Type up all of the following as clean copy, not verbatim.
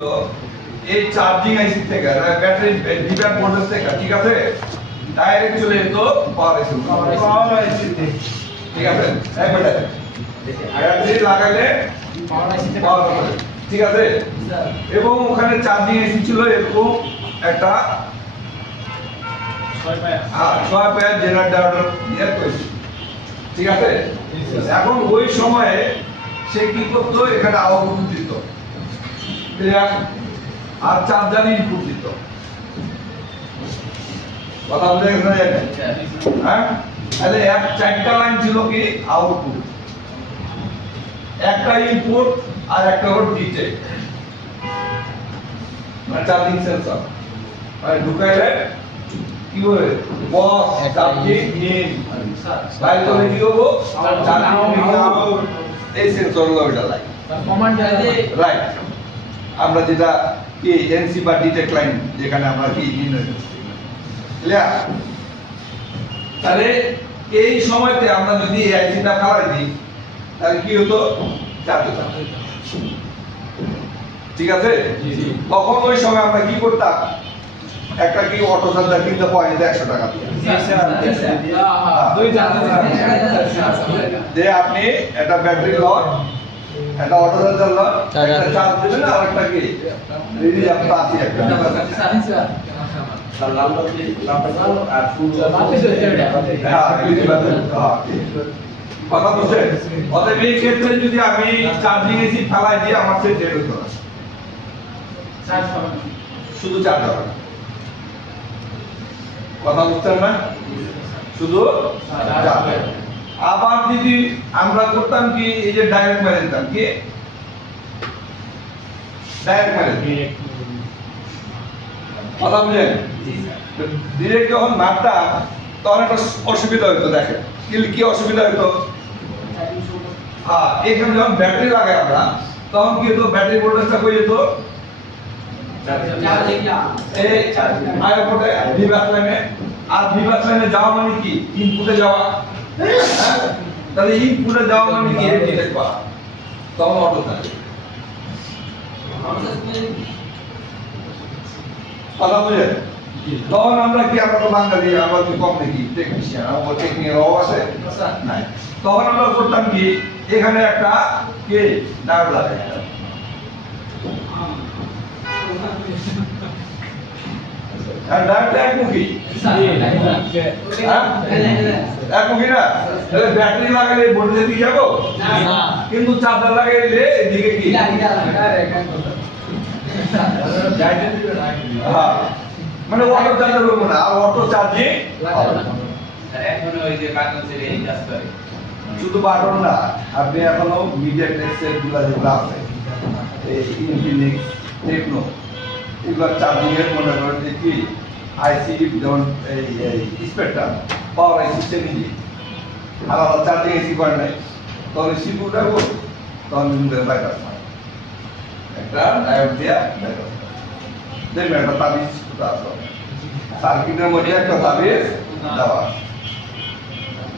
তো এই চার্জিং আইসি থেকে ব্যাটারি ডিভাইড ভোল্টেজ থেকে ঠিক আছে ডাইরেক্ট চলে যেত পাওয়ার আইসি ঠিক আছে একবারে ব্যাটারি লাগালে পাওয়ার ঠিক আছে এবং ওখানে চার্জিং আইসি ছিল এরকম একটা 6 পায়ার জেনারেটর দিয়ে করেছি ঠিক আছে এখন ওই সময়ে সে কি করতো এখানে আউটপুট দিত আর চার্জার ইনপুট দিত কথা বুঝে গেছে হ্যাঁ তাহলে এক চারটা লাইন ছিল কি আউটপুট একটা ইনপুট আর একটা হলো ডিটে মানে চার্জিং সেন্সর মানে ঢুকাইলে কি হবে বস চার্জিং ইন লাইট তো কি হবে চার্জিং আউট এই সেন্সর গুলো এটা লাইট কমান্ড রাইট আমরা যেটা কি এনসি বা ডিটেক্ট লাইন যেখানে আমরা কি ক্লিয়ার তাহলে এই সময়তে আমরা যদি এই আইসিটা ফালাই দিই তাহলে কি হতো চার্জ হতো ঠিক আছে তখন ওই সময় আমরা কি করতাম একটা কি অটো চার্জার কিনতে পাওয়া যেত 100 টাকা দিয়ে আপনি একটা ব্যাটারি লট একটা অটো চার্জার লট একটা চার্জ দিবেন আর একটা কি রিলি আপনার আছে একটা লাল আর ফুল কথা বুঝছেন অতএব এই ক্ষেত্রে যদি আমি চার্জিং এসি ফেলাই দিই আমার সে ডেড হতো না শুধু চার্জ হবে কথা বুঝছেন না শুধু চার্জ আবার যদি আমরা করতাম কি এই যে ডাইরেক্ট মেরে দিতাম কি ডাইরেক্ট মেরে কথা বুঝলেন ডিরেক্ট যখন মারতাম তখন একটা অসুবিধা হইতো দেখেন কি অসুবিধা হইতো এখানে যখন ব্যাটারি লাগাই আমরা তখন কি হতো ব্যাটারি ভোল্টেজটা কই যেত এই আইওপোর্টে ভিবাস লাইনে আর ভিবাস লাইনে যাওয়া মানে কি ইনপুটে যাওয়া তাহলে ইনপুটে যাওয়া মানে কি ডিটেক্ট করা তখন অটো থাকে কথা বুঝলেন তখন আমরা কি আমরা তো বাঙালি আমরা কি কম দেখি টেকনিশিয়ান আমার টেকনিক্যাল অভাব আছে নাই তখন আমরা করতাম কি এখানে একটা কে ডায়োড লাগাই আর ডায়োডটা একমুখী একমুখী না তাহলে ব্যাটারি লাগালে ভোল্টেজের দিকে যাবো না কিন্তু চার্জার লাগাইলে এদিকে কি হ্যাঁ মানে অটো চার্জার হবে না আর অটো চার্জিং এখন ওই যে বাটন ছেড়ে এই কাজ করে শুধু বাটন না আপনি এখনো মিডিয়া টেক্সের গুলা যেগুলো আছে এই ইনফিনিক্স টেকনো এগুলো চার্জিং এর মনে করেন যে কি আইসি যেমন এই স্পেকট্রাম পাওয়ার আইসি সেমিজি আলাদা চার্জিং আইসি করে নাই তখন সিপিউটা বল তখন বাইপাস একটা ডায়োড দিয়া বাইপাস দেখবেন একটা তাবিজ সার্কিটের মধ্যে একটা তাবিজ দেওয়া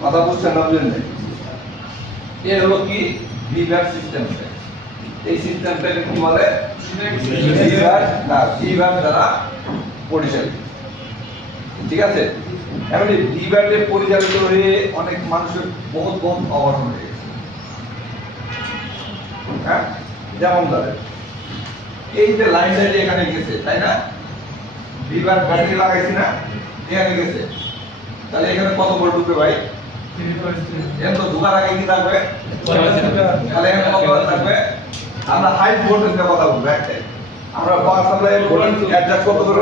কথা বুঝছেন না বুঝলেন এর হলো কি ভিভ্যাট সিস্টেম এই সিস্টেমটাকে কি বলে ভিভ্যাট দ্বারা পরিচালিত ঠিক আছে এখন এই ভিভ্যাটে পরিচালিত হয়ে অনেক মানুষের বহুত অঘটন হয়ে গেছে হ্যাঁ যেমন ধরেন এই যে লাইনটা যে এখানে গেছে তাই না ভিভ্যাট ব্যাটারি লাগাইছি না এখানে গেছে তাহলে এখানে কত ভোল্ট ঢুকবে ভাই এখানে তো ঢোকার আগে কি থাকবে তাহলে এখানে কত ভোল্ট থাকবে আমরা হাই ভোল্টেজ এর কথা বলবো একটা আমরা পাওয়ার সাপ্লাই ভোল্টেজ অ্যাডজাস্ট কত করে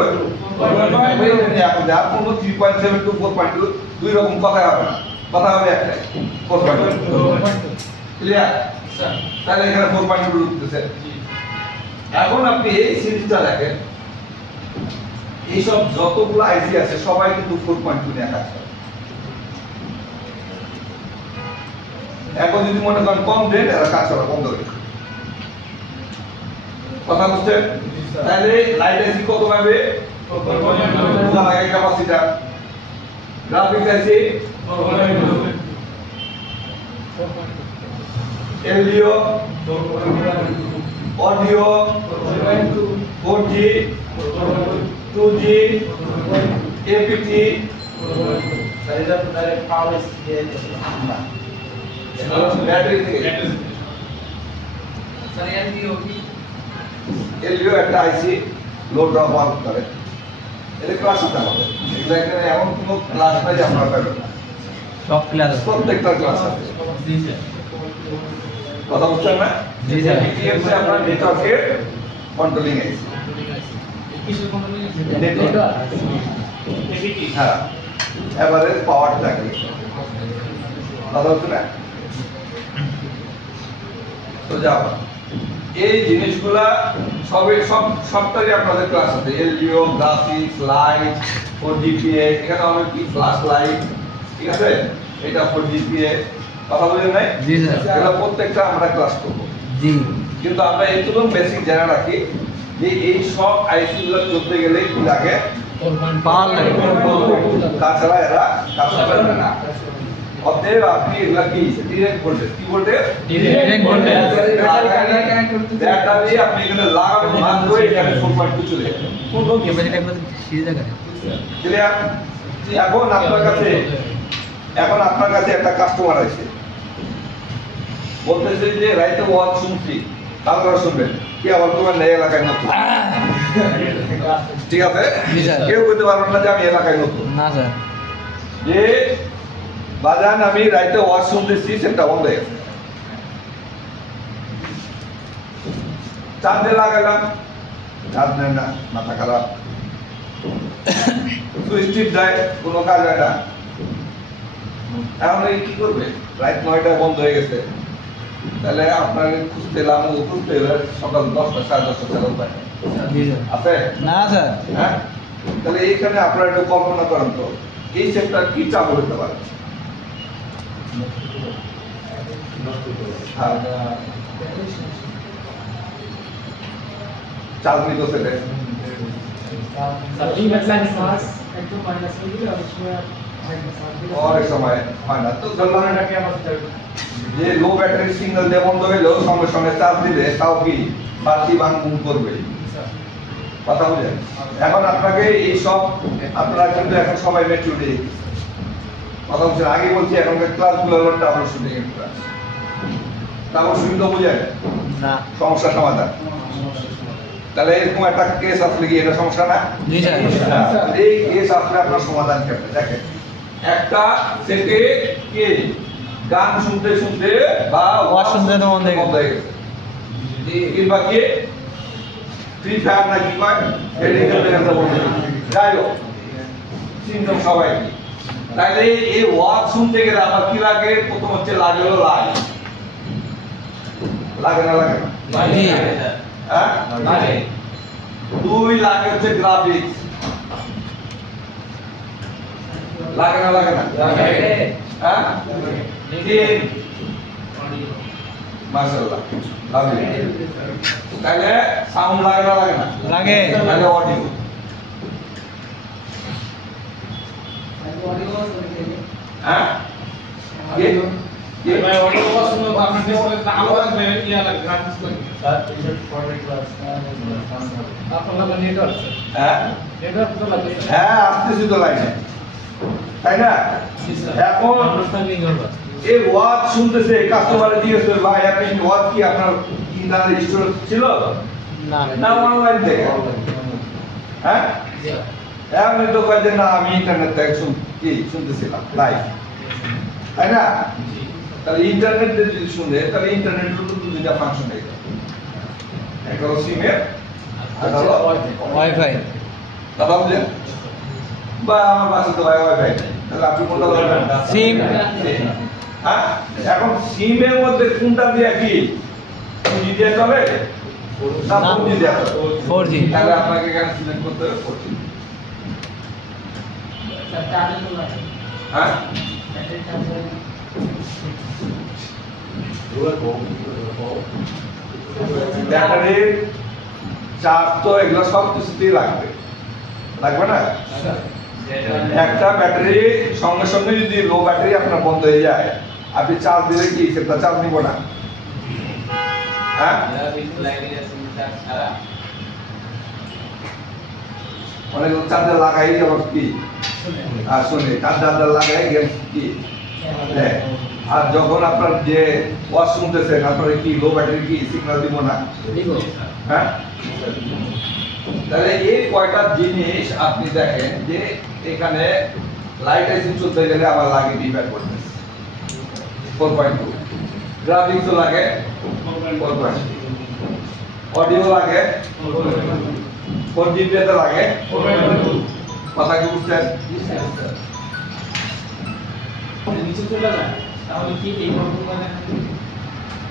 এখন আর কোনো 3.7 টু 4.2 দুই রকম কথা হবে না কথা হবে একটা 4.2 ক্লিয়ার তাহলে এখানে 4.2 ঢুকতেছে এখন আপনি এই সিরিজটা দেখেন এইসব যতগুলো আইসি আছে সবাই কিন্তু 4.2 নিয়ে কাজ করে এখন যদি মনে করেন কম দেন এরা কাজ করা বন্ধ করে কথা বুঝছেন তাহলে লাইট আইসি কত পাবে লাগাই capacitor graphics IC LDO audio 4G 2G APT battery থেকে এলইও একটা আইসি লো ড্রপ আউট করে এটা ক্লাস হতে হবে এগুলো এখানে এমন কোনো ক্লাস নাই যে আমরা পাবেন না সব ক্লাস প্রত্যেকটা ক্লাস আছে জি স্যার কথা বুঝছেন না জি স্যার BTS এ আপনার নেটওয়ার্কের কন্ট্রোলিং আইসি নেটওয়ার্ক হ্যাঁ এভারেজ পাওয়ার থাকে কথা হচ্ছে না তো যাও এই জিনিসগুলা সবটারই আপনাদের ক্লাস আছে এলডিও গ্রাফিক্স লাইট 4GPA এখানে অনেক কি ফ্ল্যাশ লাইট ঠিক আছে এটা 4GPA কথা বুঝেন নাই জি স্যার এগুলো প্রত্যেকটা আমরা ক্লাস করব জি কিন্তু আমরা এইটুকু বেসিক জেনে রাখি যে এই সব আইসি গুলো চলতে গেলে কি লাগে পাওয়ার লাগে তাছাড়া এরা কাজ করবে না অতএব আপনি এগুলা কি ডিরেক্ট ভোল্টেজ কি ভোল্টেজ ডিরেক্ট ভোল্টেজ ব্যাটারি আপনি এখানে লাগানো মাত্র এখানে 4.2 চলে যাবে ক্যাপাসিটি একবার সিরিজে করে ক্লিয়ার এখন আপনার কাছে একটা কাস্টমার আছে বলতেছে যে রাইতে ওয়াজ শুনছি তাহলে শুনবেন কি আবার তোমার নেই এলাকায় নতুন ঠিক আছে জি স্যার। কেউ বলতে পারবেন না যে আমি এলাকায় নতুন না স্যার যে বাজান আমি রাইতে ওয়াজ শুনতেছি সেটা বন্ধ হয়ে গেছে চাঁদে লাগালাম চাঁদ নেয় না মাথা খারাপ সুইচ দেয় কোনো কাজ হয় না এখন এই কি করবে রাত 9টায় বন্ধ হয়ে গেছে তাহলে আপনার খুঁজতে এলাম ও খুঁজতে এলে সকাল 10টা 10:30 চালু পায় জি স্যার আছে না স্যার হ্যাঁ তাহলে এইখানে আপনারা একটু কল্পনা করেন তো এই সেক্টর কি চালু হতে পারে হ্যাঁ চালনি তো সেটা অনেক সময় হয় না তো ধরলাম যে লো ব্যাটারি সিগন্যাল দিয়ে বন্ধ হইলেও সঙ্গে সঙ্গে চার্জ দিলে তাও কি বাড়তি ভাঙ করবে কথা বুঝেন এখন আপনাকে এই সব আপনারা কিন্তু এখন সবাই ম্যাচুরিটি কথা বলছেন আগে বলছি এখনকার ক্লাসগুলো হলো ডাবল শুটিং এর ক্লাস ডাবল শুটিং তো বুঝেন না সমস্যা সমাধান তাহলে এরকম একটা কেস আসলে কি এটা সমস্যা না জি স্যার এই কেস আসলে আপনার সমাধান কেমন দেখেন একটা সেটে কে গান শুনতে শুনতে বা ওয়াজ শুনতে তো বন্ধ হয়ে গেছে। কিংবা কে ফ্রি ফায়ার না কি কয় এটা খেলতে খেলতে বন্ধ হয়ে গেছে। যাই হোক সিমটম সবাই কি তাইলে এই ওয়াজ শুনতে গেলে আমার কি লাগে প্রথম হচ্ছে লাগে হলো লাইট লাগে না লাগে না জি হ্যাঁ লাগে দুই লাগে হচ্ছে গ্রাফিক্স লাগে না লাগে না হ্যাঁ তিন মাশাআল্লাহ লাভলি তাহলে সাউন্ড লাগে না লাগে না লাগে তাহলে অডিও হ্যাঁ কি কি হ্যাঁ হ্যাঁ আসতেছি তো লাইনে তাই না এখন এই ওয়াজ শুনতেছে কাস্টমারে জিজ্ঞেস করে ভাই আপনি ওয়াজ কি আপনার ইন্টারনেট স্টোর ছিল না না অনলাইন থেকে হ্যাঁ এমনি তো কয় যে না আমি ইন্টারনেট থেকে শুনতেছিলাম লাইভ তাই না তাহলে ইন্টারনেট দিয়ে যদি শুনে তাহলে ইন্টারনেটের তো দুইটা ফাংশন হয়ে গেল একটা হলো সিমের আর হলো ওয়াইফাই কথা বুঝলেন বা আমার বাসা তো ওয়াইফাই নেই তাহলে আপনি কোনটা ধরবেন সিম হ্যাঁ এখন সিমের মধ্যে কোনটা দিয়ে কি 2G দিয়ে চলে না 4G দিয়ে চলে 4G তাহলে আপনাকে এখানে সিলেক্ট করতে হবে 4G হ্যাঁ ব্যাটারির চার্জ তো এগুলো সব কিছুতেই লাগবে লাগবে না একটা ব্যাটারি সঙ্গে সঙ্গে যদি লো ব্যাটারি আপনার বন্ধ হয়ে যায় আপনি চার্জ দিলে কি সেটা চার্জ নিব না হ্যাঁ অনেক চার্জার লাগাই আবার কি আর শুনে চার্জার লাগাই গেম কি দেখ। আর যখন আপনার যে ওয়াশ শুনতেছেন আপনার কি লো ব্যাটারি কি সিগন্যাল দিব না? হ্যাঁ, তাহলে এই কয়টা জিনিস আপনি দেখেন যে এখানে লাইট আইসি চলতে গেলে আমার লাগে ডিপেন্ড করতে 4.2, গ্রাফিক্সও লাগে 4.2, অডিও লাগে 4 জিবিতে লাগে 4.2। কথা কি বুঝছেন? নিচে চলে যায় তাহলে কি এই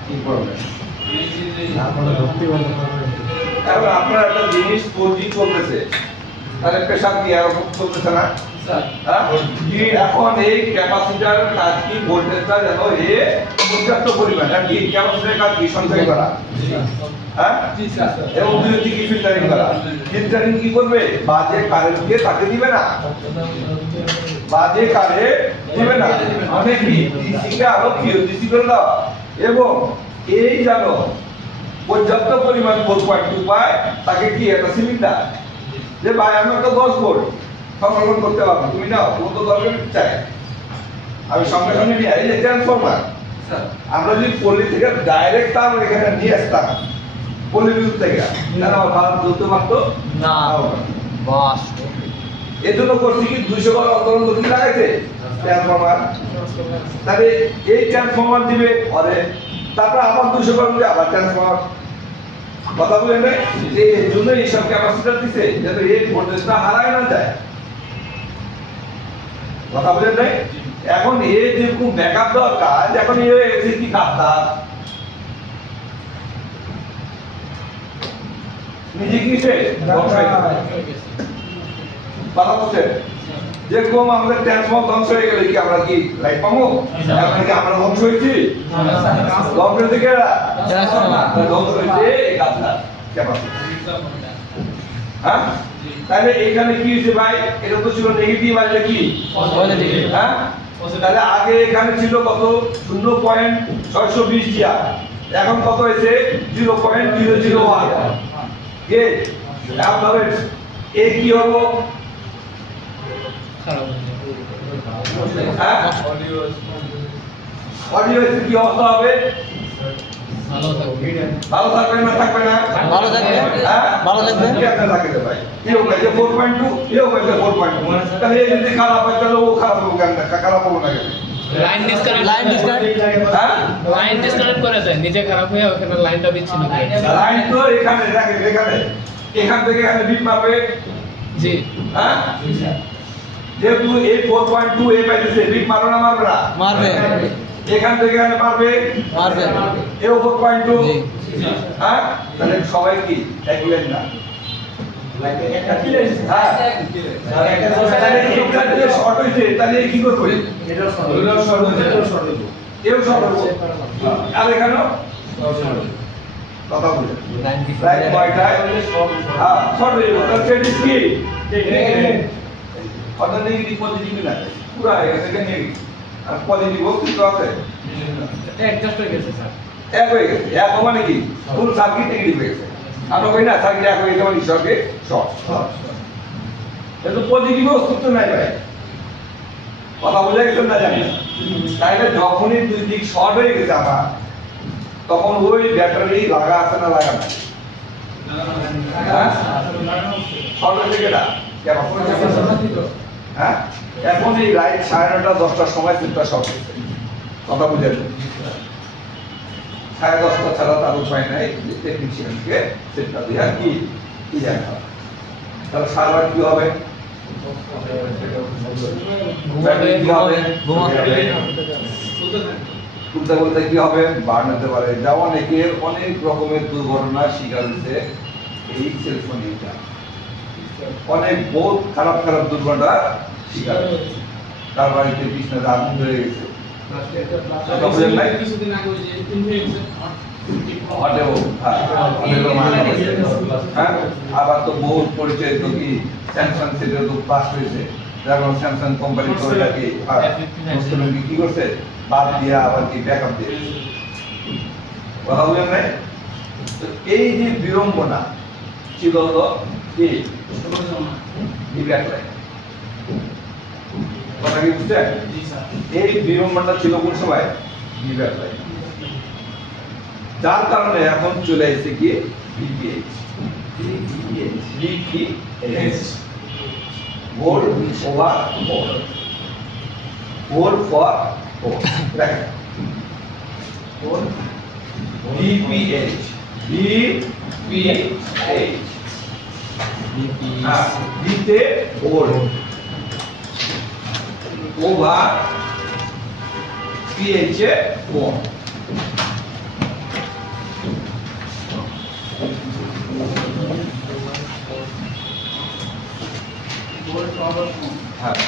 কি প্রবলেম? ধরতে এখন আপনার একটা জিনিস 4G চলতেছে, তাহলে প্রেসার কি এরকম চলতেছে না? হ্যাঁ? এখন এই ক্যাপাসিটর কাজ কি ভোল্টেজটা যেন এ পর্যাপ্ত পরিমাণ কি ক্যাপাসিটরের কাজ কি সঞ্চয় করা, হ্যাঁ, এবং দুই দিকে ফিল্টারিং করা। ফিল্টারিং কি করবে? বাজে কারেন্টকে তাকে দিবে না, বাজে কারেন্ট দিবে না, মানে কি ডিসিকে আরো ডিসি করে দাও এবং এই জানো পর্যাপ্ত পরিমাণ 4.2 পায় তাকে কি একটা সিলিন্ডার যে ভাই আমি একটা 10 ভোল্ট সংরক্ষণ করতে পারবো, তুমি নাও, তোমার তো দরকার চাই, আমি সঙ্গে সঙ্গে নিয়ে এই যে ট্রান্সফরমার আমরা যদি পল্লী থেকে ডাইরেক্ট তার এখানে নিয়ে আসতাম পল্লী বিদ্যুৎ থেকে, তাহলে আমার বাল্ব জ্বলতে পারতো না বাস এর জন্য করছি কি 200 বার অন্তরণ গতি লাগাইছে ট্রান্সফরমার, তাহলে এই ট্রান্সফরমার দিবে পরে তারপর আবার 200 বার দিয়ে আবার ট্রান্সফরমার। কথা বলেন না যে এর জন্য এইসব ক্যাপাসিটর দিছে যাতে এই ভোল্টেজটা হারায় না যায়। কথা বলেন না এখন এই যেরকম ব্যাকআপ দরকার, এখন এই এসে কি কাপদার নিজে কি সে কথা বলছে যেরকম আমাদের ট্রান্সফর্ম ধ্বংস হয়ে গেলে কি আমরা কি লাইট পাবো? এখন কি আমরা ধ্বংস হয়েছি? ধ্বংস হয়েছে কে? ধ্বংস হয়েছে এই কাপদার ক্যাপাসিটর। হ্যাঁ, তাহলে এখানে কি হয়েছে ভাই? এটা তো ছিল নেগেটিভ, আর এটা কি পজিটিভ। হ্যাঁ, তাহলে আগে এখানে ছিল কত 0.620 জিয়া, এখন কত হয়েছে 0.001 কে। এখন ধরেন এ কি হবো? হ্যাঁ, অডিও কি অবস্থা হবে? ভালো থাকবে না থাকবে না? ভালো থাকবে, হ্যাঁ ভালো থাকবে। কি আপনার থাকবে ভাই? এও কইছে 4.2, এও কইছে 4.2, তাহলে এই যদি খারাপ হয় তাহলে ও খারাপ হবে কেন? খারাপ হবে না কেন? লাইন ডিসকানেক্ট হ্যাঁ, লাইন ডিসকানেক্ট করে দেয়, নিজে খারাপ হয়ে ওখানে লাইনটা বিচ্ছিন্ন করে দেয়। লাইন তো এখানে রাখে, এখানে এখান থেকে এখানে বিট মারবে। জি হ্যাঁ, যেহেতু এই 4.2 এ পাইছে বিট মারবে না মারবে না? মারবে এখান থেকে এখানে মারবে মারবে এও 4.2। জি হ্যাঁ, তাহলে সবাই কি এক লাইন না একটা কি লাইন? হ্যাঁ, তাহলে এইটা যে শর্ট হইছে তাহলে কি করব? এটাও শর্ট হইছে, এটাও শর্ট হইছে, এও শর্ট হইছে, আর এখানে কথা বলে রাইট কয়টায়? হ্যাঁ, শর্ট হইছে, তাহলে সেট ইজ কি কত নেগেটিভ পজিটিভ না পুরো হয়ে গেছে নেগেটিভ, আর পজিটিভ কিন্তু আছে এটা অ্যাডজাস্ট হয়ে গেছে স্যার। এক হয়ে গেছে। এক মানে কি ফুল সার্কিট নেগেটিভ হয়ে গেছে। আমরা কই না সার্কিট এক হয়ে গেছে মানে শর্টে শর্ট, কিন্তু পজিটিভ অস্তিত্ব নাই ভাই। কথা বুঝা গেছে না জানি? তাইলে যখনই দুই দিক শর্ট হয়ে গেছে আমার, তখন ওই ব্যাটারি লাগা আছে না লাগা না? হ্যাঁ, শর্ট হয়েছে কেটা? হ্যাঁ, এখন এই রাইট 9:30 10টার সময় সেটটা শর্ট হয়েছে। কথা বুঝেন? 10:30 ছাড়া তার উপায় নাই, টেকনিশিয়ানকে সেটটা দিয়ে কি কি দেখা। তাহলে সার্ভার কি হবে? ব্যাটারি কি হবে? তুলতে বলতে কি হবে? বার্ন হতে পারে। যা অনেক রকমের দুর্ঘটনার শিকার হয়েছে এই সেলফোন ইউজার, অনেক বহুত খারাপ খারাপ দুর্ঘটনার শিকার হয়েছে। তার বাড়িতে বিছনাতে আগুন ধরে গেছে, কিছুদিন আগে ওই যে ইনফ্লুয়েন্সা আবার তো বহুত পরিচয় তো কি স্যামসাং সেটের তো পাস হয়েছে, যেমন স্যামসাং কোম্পানি তো এটাকে কি করছে বাদ দিয়া আবার কি ব্যাকআপ দিয়ে কথা বলেন নাই? এই যে বিড়ম্বনা ছিল তো কি ফিডব্যাক লাইন। কথা কি বুঝছেন? এই বিড়ম্বনটা ছিল কোন সময়? Feedback line. যার কারণে এখন চলে এসেছে কি BPH. BPH volt over volt, volt for volt. দেখেন বিপিএইচ, বিপিএইচ বিতে ভোল্ট ওভার পিএইচ এ ভোল্ট। হ্যাঁ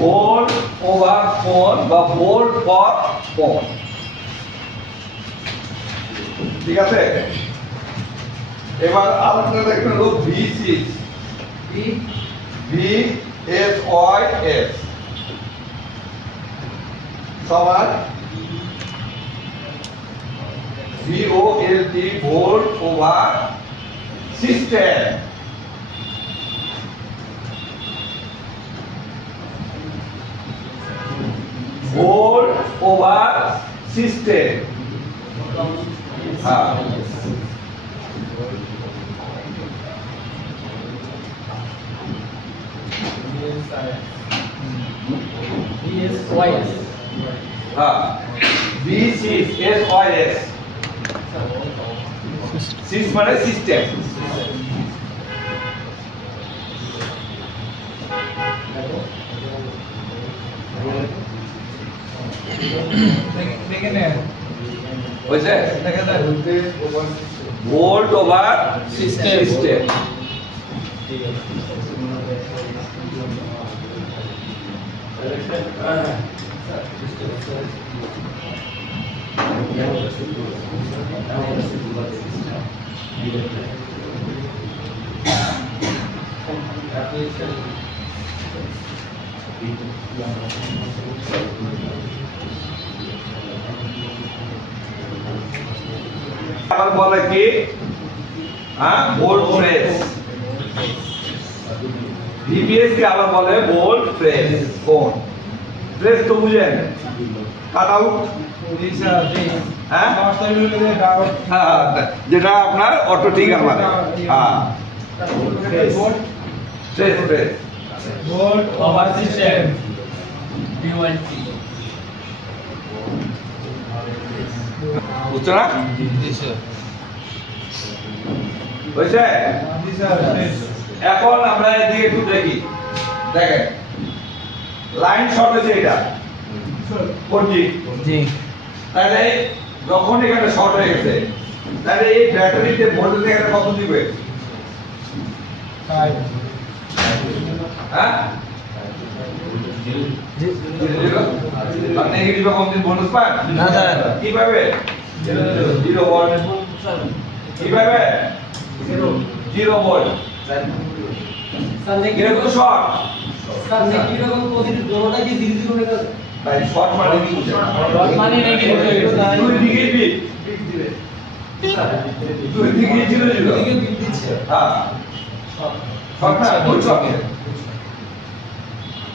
ভোল্ট ওভার ফোন বা ভোল্ট ফর ফোন, ঠিক আছে। এবার আরেকটা দেখবেন হলো V6, VSOS সমান VOLT volt over system. Volt over system. হ্যাঁ হ্যাঁ VSOS 6 মানে সিস্টেম। হয়েছে? Volt over system. আবার বলে কি ভোল্ট ফ্রেজ। ভিপিএস কে আবার বলে ভোল্ট ফ্রেজ। কোন ফ্রেজ তো বুঝেন? কাট আউট, যেটা আপনার অটো ট্রিগার মানে। হ্যাঁ phrase phrase volt over system VOLT। বুঝছো না? বুঝছে? এখন আমরা এদিকে একটু দেখি। দেখেন লাইন শর্ট হয়েছে এটা 4G। তাহলে যখন এখানে শর্ট হয়ে গেছে তাহলে এই ব্যাটারিতে ভোল্টেজ এখানে কত দিবে? হ্যাঁ আর নেগেটিভ কম দিন বোনাস পান না স্যার। কিভাবে? 0 ভোল্ট। কিভাবে? 0 ভোল্ট। এটা তো শর্ট। ভাই শর্ট মানে কি? শর্ট মানে নেগেটিভ। দুই দিকে বিট। দুই দিকে 0 0। হ্যাঁ শর্ট না ভোল্ট শর্ট।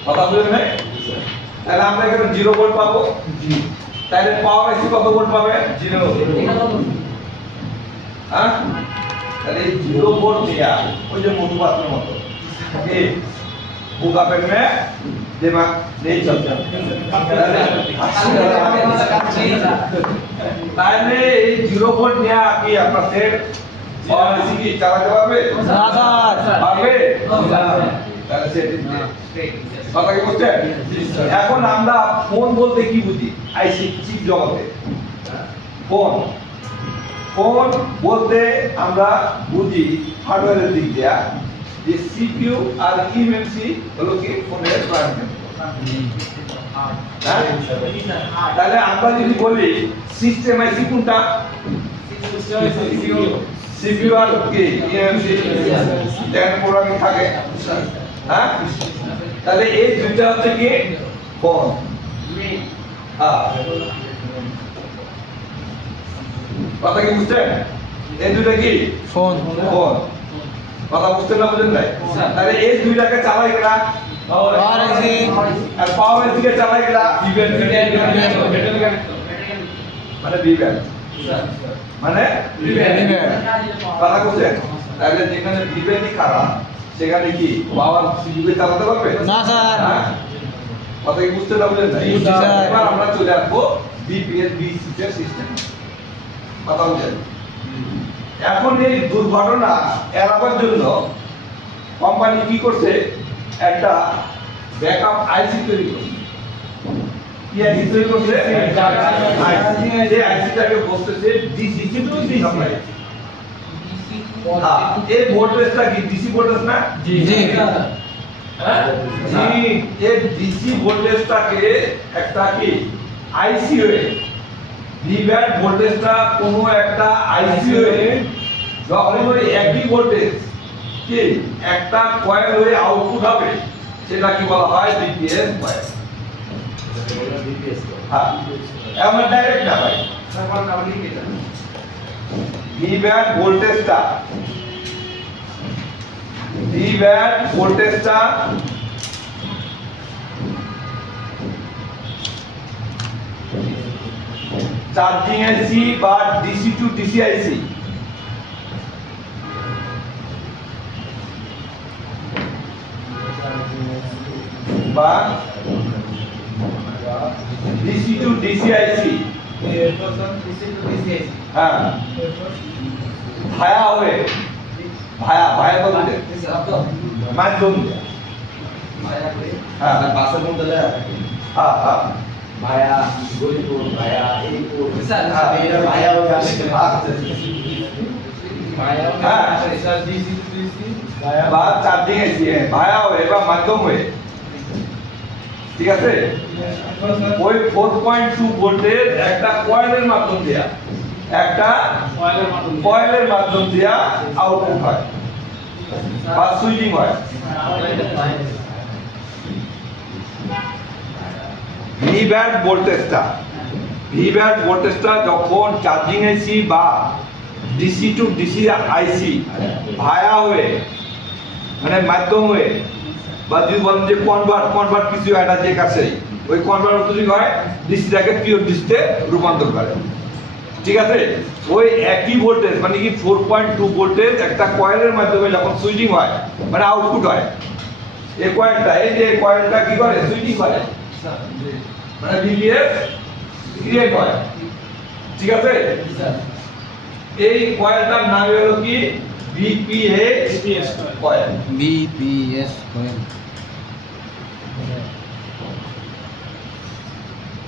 কথা বুঝলেন না? তাহলে আমরা এখানে 0 ভোল্ট পাবো। তাহলে পাওয়ার আইসি কত ভোল্ট পাবে? 0। হ্যাঁ তাহলে 0 ভোল্ট দেয়া ওই যে মধুপাত্রের মতো কি বুকা পেন মে दिमाग नहीं चलता তাহলে এই 0 ভোল্ট নেয়া কি আপনার সেট পাওয়ার আইসি কি চালাতে পারবে? না স্যার। পারবে? তাহলে সেট কথা কি বুঝছেন? এখন আমরা ফোন বলতে কি বুঝি? আইসি চিপ জগতে ফোন ফোন বলতে আমরা বুঝি হার্ডওয়্যারের দিক দিয়ে যে সিপিইউ আর ইএমসি হলো কি ফোনের প্রাণ কেন্দ্র। তাহলে আমরা যদি বলি সিস্টেম আইসি কোনটা? সিপিইউ আর কি ইএমসি যেখানে প্রোগ্রামিং থাকে, হ্যাঁ? তাহলে এই দুইটা হচ্ছে কি ফোন। কথা কি বুঝছেন? এই দুইটা কি ফোন। ফোন। কথা বুঝতে না বুঝেন নাই? তাহলে এই দুইটাকে চালাই গেলা পাওয়ার আইসি আর পাওয়ার আইসি কে চালাই গেলা মানে বিব্যান্ড, মানে কথা বুঝছেন? তাহলে যেখানে বিব্যান্ডই খারাপ সেখানে কি পাওয়ার সিপিইউ কে চালাতে পারবে না স্যার। হ্যাঁ? কথা কি বুঝতে না বুঝেন নাই? বুঝছি স্যার। এবার আমরা চলে আসবো বিপিএস সিস্টেম। কথা বুঝেন? এখন এই দুর্ঘটনা এড়াবার জন্য কোম্পানি কি করছে, একটা ব্যাকআপ আইসি তৈরি করছে। কি আইসি তৈরি করছে? যে আইসিটাকে বলতেছে ডিসি টু ডিসি সাপ্লাই। এই ভোল্টেজটা কি ডিসি ভোল্টেজ না? জি হ্যাঁ? এই ডিসি ভোল্টেজটাকে একটা কি আইসি হয়ে ভিভ্যাট ভোল্টেজটা কোনো একটা আইসি হয়ে যখন ওই একই ভোল্টেজ কি একটা কয়েল হয়ে আউটপুট হবে সেটা কি বলা হয় বিপিএস কয়েল। হ্যাঁ, আমরা ডাইরেক্ট না ভাই, ভিভ্যাট ভোল্টেজটা চার্জিং আইসি বা ডিসি টু ডিসি আইসি বা ডিসি টু ডিসি আইসি, হ্যাঁ ভায়া হয়ে ভায়া তো বুঝে মাধ্যম হ্যাঁ বাসের মধ্যে লেখা থাকে হ্যাঁ হ্যাঁ ভায়া গরিপুর ভায়া এই কোড স্যার এটা ভায়া হয়ে আসে বা চার্জিং আইসি ভায়া হয়ে বা মাধ্যম হয়ে, ঠিক আছে? ওই 4.2 ভোল্টের একটা কয়েলের মাধ্যম দিয়া আউটপুট হয় বা সুইচিং হয়। ভিভ্যাট ভোল্টেজটা যখন চার্জিং আইসি বা ডিসি টু ডিসি আইসি ভায়া হয়ে মানে মাধ্যম হয়ে বা যদি বলেন যে কনভার্ট কিছু একটা যে কাছে ওই কনভার্ট তৈরি হয় ডিসিটাকে পিওর ডিসিতে রূপান্তর করে, ঠিক আছে? ওই একই ভোল্টেজ মানে কি 4.2 ভোল্টেজ একটা কয়েলের মাধ্যমে যখন সুইচিং হয় মানে আউটপুট হয়, এই কয়েলটা কি করে সুইচিং করে মানে বিপিএস ক্রিয়েট হয়, ঠিক আছে? এই কয়েলটার নাম হলো কি বিপিএস কয়েল। BPS coil.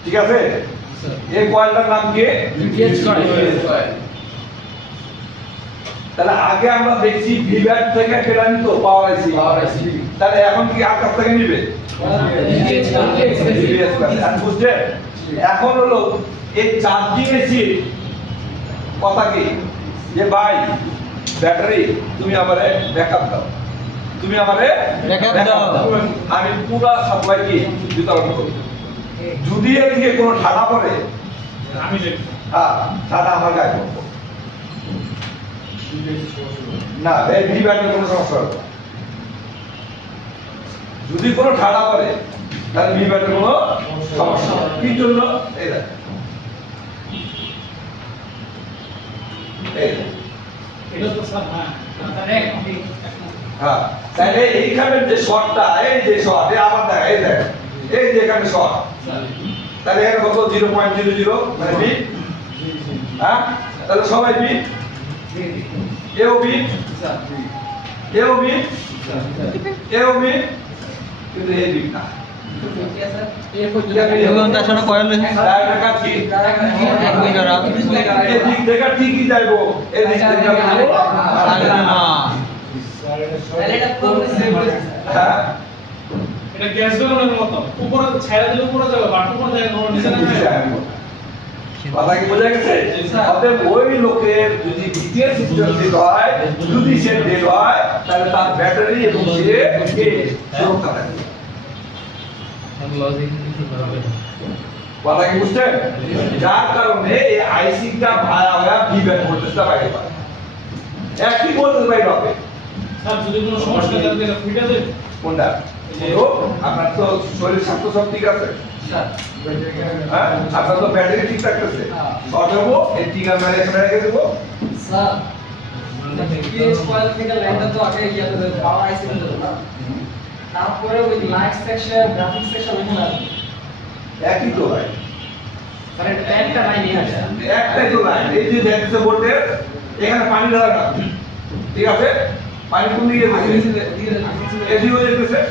ঠিক আছে? এই কয়েলটার নাম কি বিপিএস কয়েল। তাহলে আগে আমরা দেখছি ভিভ্যাট থেকে কেটে নিত পাওয়ার আইসি, তাহলে এখন কি আকাশ থেকে নিবে বিপিএস কয়েল। আর বুঝছেন এখন হলো এই চার্জিং আইসি কথা কি যে ভাই ব্যাটারি তুমি আমারে ব্যাকআপ দাও, Backup দাও। আমি পুরো সাপ্লাই কি বিতরণ করব। যদি এদিকে কোনো ঠাডা পড়ে আমি হ্যাঁ ঠাডা আমার গায়ে পড়বো না, এই ভিভ্যাটের কোনো সমস্যা হবে না। যদি কোনো ঠাডা পড়ে তাহলে ভিভ্যাটের কোনো সমস্যা হবে না। কি জন্য? এই দেখ এটা তো স্যার হ্যাঁ, তাহলে এইখানে যে শর্টটা এই যে শর্ট আবার দেখ এই দেখ এই যে এখানে শর্ট, তাহলে এখানে কত 0.00 মানে বিট, হ্যাঁ তাহলে সবাই বিট এও বিট কিন্তু এই বিট না। কয়েল এদিক থেকে ঠিকই যাইবো, এদিক থেকে হ্যাঁ এটা গ্যাস বেলুনের মতো উপরে ছায়া দিলে উপরে যাবে বাট উপরে যায় নিচে না যায়। কথা কি বোঝা গেছে? অতএব ওই লোকের যদি দ্বিতীয় সিস্টেম সেট হয়, যদি সে ডেল হয়, তাহলে তার ব্যাটারি এবং সে সুরক্ষা থাকে। কথা কি বুঝছেন? যার কারণে এই আইসিটা ভাড়া হয়ে ভিভ্যান ভোল্টেজটা বাইরে পায়। একই ভোল্টেজ বাইরে হবে। স্যার যদি কোনো সমস্যা থাকে এটা ফিটা দেন কোনটা? আপনার তো শরীর স্বাস্থ্য সব ঠিক আছে? হ্যাঁ, আপনার তো ব্যাটারি ঠিক থাকতেছে। সর্বো এই টিকা মেরে এখানে রেখে দেবো। স্যার পিএইচ কয়েল থেকে লাইনটা তো আগে ইয়াতে দেব পাওয়ার আইসি তে দেব না, তারপরে ওই লাইট সেকশন গ্রাফিক্স সেকশন এখানে আসবে। একই তো ভাই, স্যার এটা একটা লাইনই আছে। একটাই তো লাইন। এই যে দেখতেছে ভোল্টেজ, এখানে পানি ঢালা না, ঠিক আছে? পানি কোন দিকে যাচ্ছে? এদিকে যেতেছে।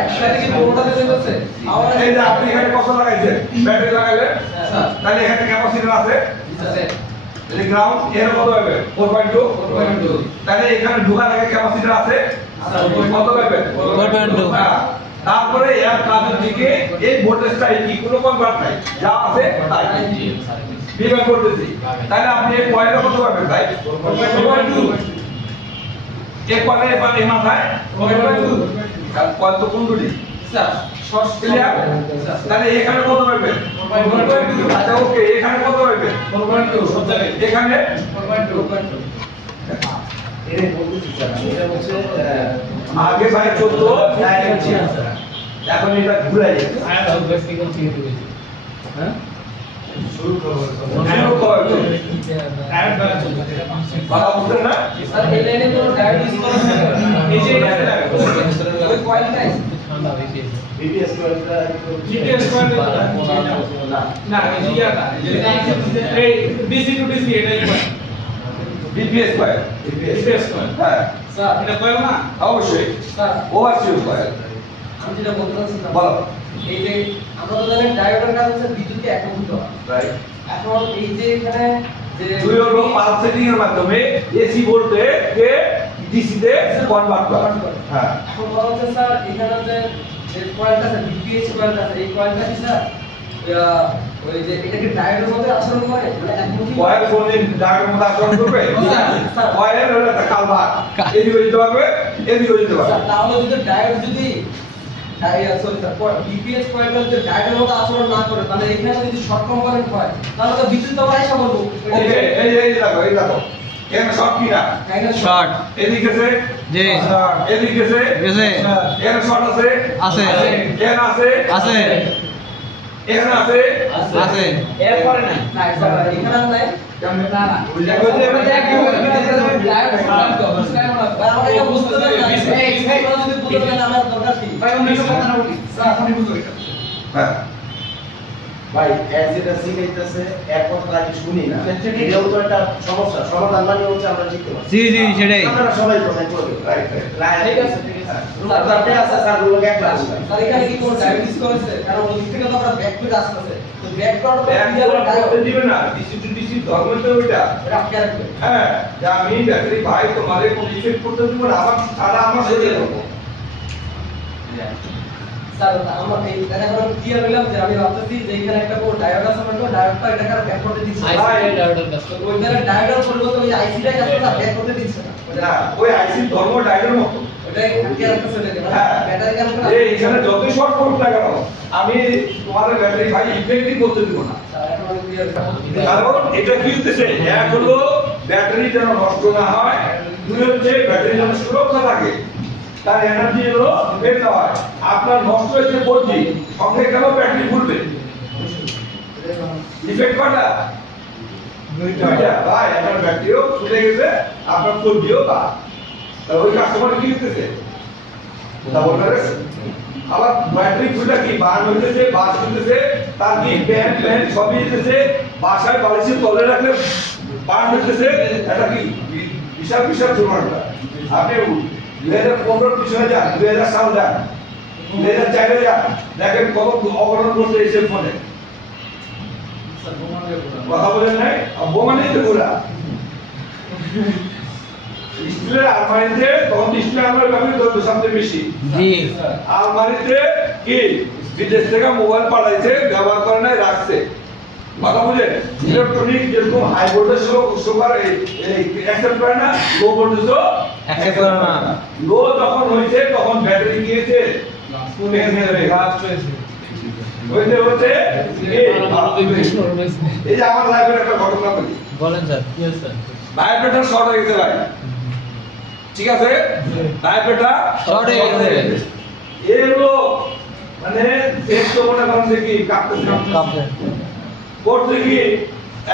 একসাথে কি পুরোটাতে যেতেছে? এই যে আপনি এখানে কত লাগাইছেন? ব্যাটারি লাগাইলেন, তাহলে এখানে ক্যাপাসিটর আছে। এই গ্রাউন্ড এর কত হবে? 4.2। তাহলে এখানে ঢোকার আগে ক্যাপাসিটর আছে কত হবে? 4.2। তারপরে এর কাজের দিকে এই ভোল্টেজটা কি কোনো কনভার্ট নাই, যা আছে তাই বিভাগ করতেছি। তাহলে আপনি এই কয়েলে কত পাবেন ভাই? 4.2। এই কয়েলে এবার এই মাথায় 4.2। আর কয়েল তো কোন দুটি? Sir short clear. তাহলে এখানে কত পাবেন? 4.2। আচ্ছা ওকে, এখানে কত পাবেন? 4.2 সব জায়গায় এখানে 4.2। এটা বলতেছি স্যার, এটা হচ্ছে আগে ভাই 14 এখন এটা ঘুরে যাচ্ছে। হ্যাঁ শুরু করবো টায়ার দ্বারা চলবে কথা বুঝলেন না? স্যার এই লাইনে কোনো ডায়োড ইউজ করা যাবে না। এই যে এটা ওই কয়েলটাই ঠান্ডা বেশি বিপিএস কোয়েলটা একটু জিপিএস কয়েল না এই ইয়াটা এই ডিসি টু ডিসি এটাই coil BPS coil. DPS coil হ্যাঁ স্যার এটা কয়েল না অবশ্যই স্যার ওভারসিউ কয়েল। আমি যেটা বলতে চাচ্ছি স্যার, বলো। এই যে আমরা তো জানি ডায়োডের কাজ হচ্ছে বিদ্যুৎকে একীভূত করা। রাইট। এখন এই যে এখানে যে দুই হলো পালস সেটিং এর মাধ্যমে এসি ভোল্টেজ কে ডিসি তে কনভার্ট করা। হ্যাঁ এখন বলা হচ্ছে স্যার এখানে যে কয়েলটা আছে বিপিএইচ কয়েলটা আছে, এই কয়েলটা কি স্যার ওই যে এটা কি ডায়োডের মধ্যে আচরণ করে, মানে একমুখী কয়েল কোন ডায়াগ্রাম মধ্যে আচরণ করবে? স্যার। কয়েল হলো একটা কালভার, এদিকে যেতে পারবে, এদিকে যেতে পারবে। স্যার, তাহলে যদি ডায়োড যদি বিপিএইচ কয়েলটা যদি ডায়োডের মধ্যে আচরণ না করে, তাহলে এখানে যদি শর্ট কম্পোনেন্ট হয় তাহলে তো বিদ্যুৎ আবার আইসা বলবো ওকে, এই দেখো, এই দেখো। এখানে শর্ট কি না? শর্ট এদিকে আছে, জি এদিকে আছে, গেছে এখানে শর্ট আছে, আছে এখানে আছে, আছে এখানে আছে, আছে এরপরে নাই না স্যার এখানে নাই কেমনে? না না ওই যে ডায়োড আমরা এটা বুঝতে পারি না যদি বুঝতে না আমার দরকার কি ভাই অন্য কথা না বলি স্যার আপনি বুঝুন হ্যাঁ ভাই এক যেটা শিখাইতেছে এক কথা আগে শুনি না, এটাও তো একটা সমস্যা। সমাধান মানে হচ্ছে আমরা শিখতে পারছি। জি জি সেটাই আপনারা সবাই প্রমাণ করবেন। Right right. ঠিক আছে ঠিক আছে স্যার আপনি আছে স্যার গুলোকে এক ক্লাস স্যার এখানে কি কোন ডায়োড ইউজ করেছে, কারণ ওই দিক থেকে তো আমরা ব্যাক টু আসতেছে, তো ব্যাক টু ব্যাক করতে দিবে না, ডিসি টু ডিসি ধর্ম তো ওইটা। এটা আপনি রাখবেন হ্যাঁ, যে আমি ব্যাটারি ভাই তোমাদের কোন ইফেক্ট করতে দিব না, আমার সারা আমার সাথে দেবো। স্যার আমরা এই দেখা গেল ক্লিয়ার হইলাম যে আমি ভাবতেছি যে এখানে একটা কোন ডায়োড আছে, মানে ডায়োডটা এটা কার ব্যাক করতে দিচ্ছে না, আইসি ডায়োডের কাজ তো ওইখানে ডায়োডের পরিবর্তে ওই আইসিটা কাজ করতে ব্যাক করতে দিচ্ছে না, না, ওই আইসি ধর্ম ডায়োডের মতো। ওটাই ক্লিয়ার রাখতেছে এটা হ্যাঁ, ব্যাটারি কাজ করে এই এখানে যতই শর্ট করুক না কেন, আমি তোমাদের ব্যাটারি ভাই ইফেক্টই করতে দিব না। স্যার এখন আমি ক্লিয়ার কারণ এটা কি হচ্ছে, এক হলো ব্যাটারি যেন নষ্ট না হয়, দুই হচ্ছে ব্যাটারি যেন সুরক্ষা থাকে, তার এনার্জি যেন বের না হয়। আপনার নষ্ট হয়েছে 4G, সঙ্গে কেন ব্যাটারি ফুলবে? ইফেক্ট কটা? দুইটা ভাই, আপনার ব্যাটারিও ফুলে গেছে, আপনার 4Gও বা ওই কাস্টমার কি হতেছে ডাবল কারেন্ট। আবার ব্যাটারি ফুলটা কি বার হইতেছে, বাস হইতেছে, তার কি প্যান্ট সবই হইতেছে, বাসায় বালিশের তলে রাখলে বার হইতেছে, এটা কি বিশাল বিশাল জমাটা। আপনি 2015 পিছনে যান, 2000 সাল যান, 2004 যান, দেখেন কত অবদান করছে এই সেল ফোনে। কথা বলেন নাই, বোমানেই তো ঘোরা স্টিলের আলমারিতে, তখন স্টিলের আলমারি ব্যবহৃত হতো সবচেয়ে বেশি। জি আলমারিতে কি বিদেশ থেকে মোবাইল পাঠাইছে, ব্যবহার করে নাই, রাখছে। কথা বুঝে ইলেকট্রনিক যেরকম হাই ভোল্টেজ সুপার অ্যাকসেপ্ট করে না, লো ভোল্টেজ অ্যাকসেপ্ট করে না। লো যখন হইছে তখন ব্যাটারি গিয়েছে লাস্ট হয়েছে হইতে এই যে আমার লাইফের একটা ঘটনা বলি। বলেন sir. Yes sir. Vibrator short হয়ে গেছে ভাই, ঠিক আছে? ভাইব্রেটর শর্ট হয়ে গেছে। এলো মানে শেষ তো মনে করেন দেখি কাঁপতেছে করতে গিয়ে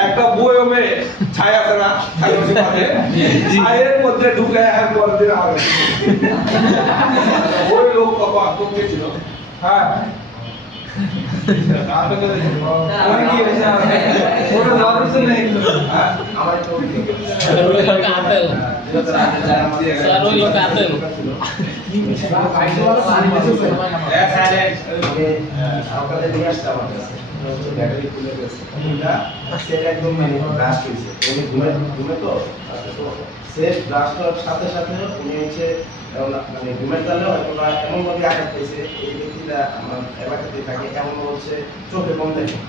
একটা বয়মে ছায়া আছে না, ছায়ের মধ্যে ঢুকে পরের দিন আমার ওই লোক কত আতঙ্ক ছিল। হ্যাঁ ব্যাটারি খুলে গেছে, সেটা একদম মানে ব্লাস্ট হয়েছে। উনি ঘুমে তো সেফ ব্লাস্ট হওয়ার সাথে সাথে উনি হচ্ছে মানে ঘুমের কালে হয়তো বা এমনভাবে আঘাত পেয়েছে, এই ব্যক্তিটা আমার এলাকাতে থাকে, এমন হচ্ছে চোখে কম দেখে,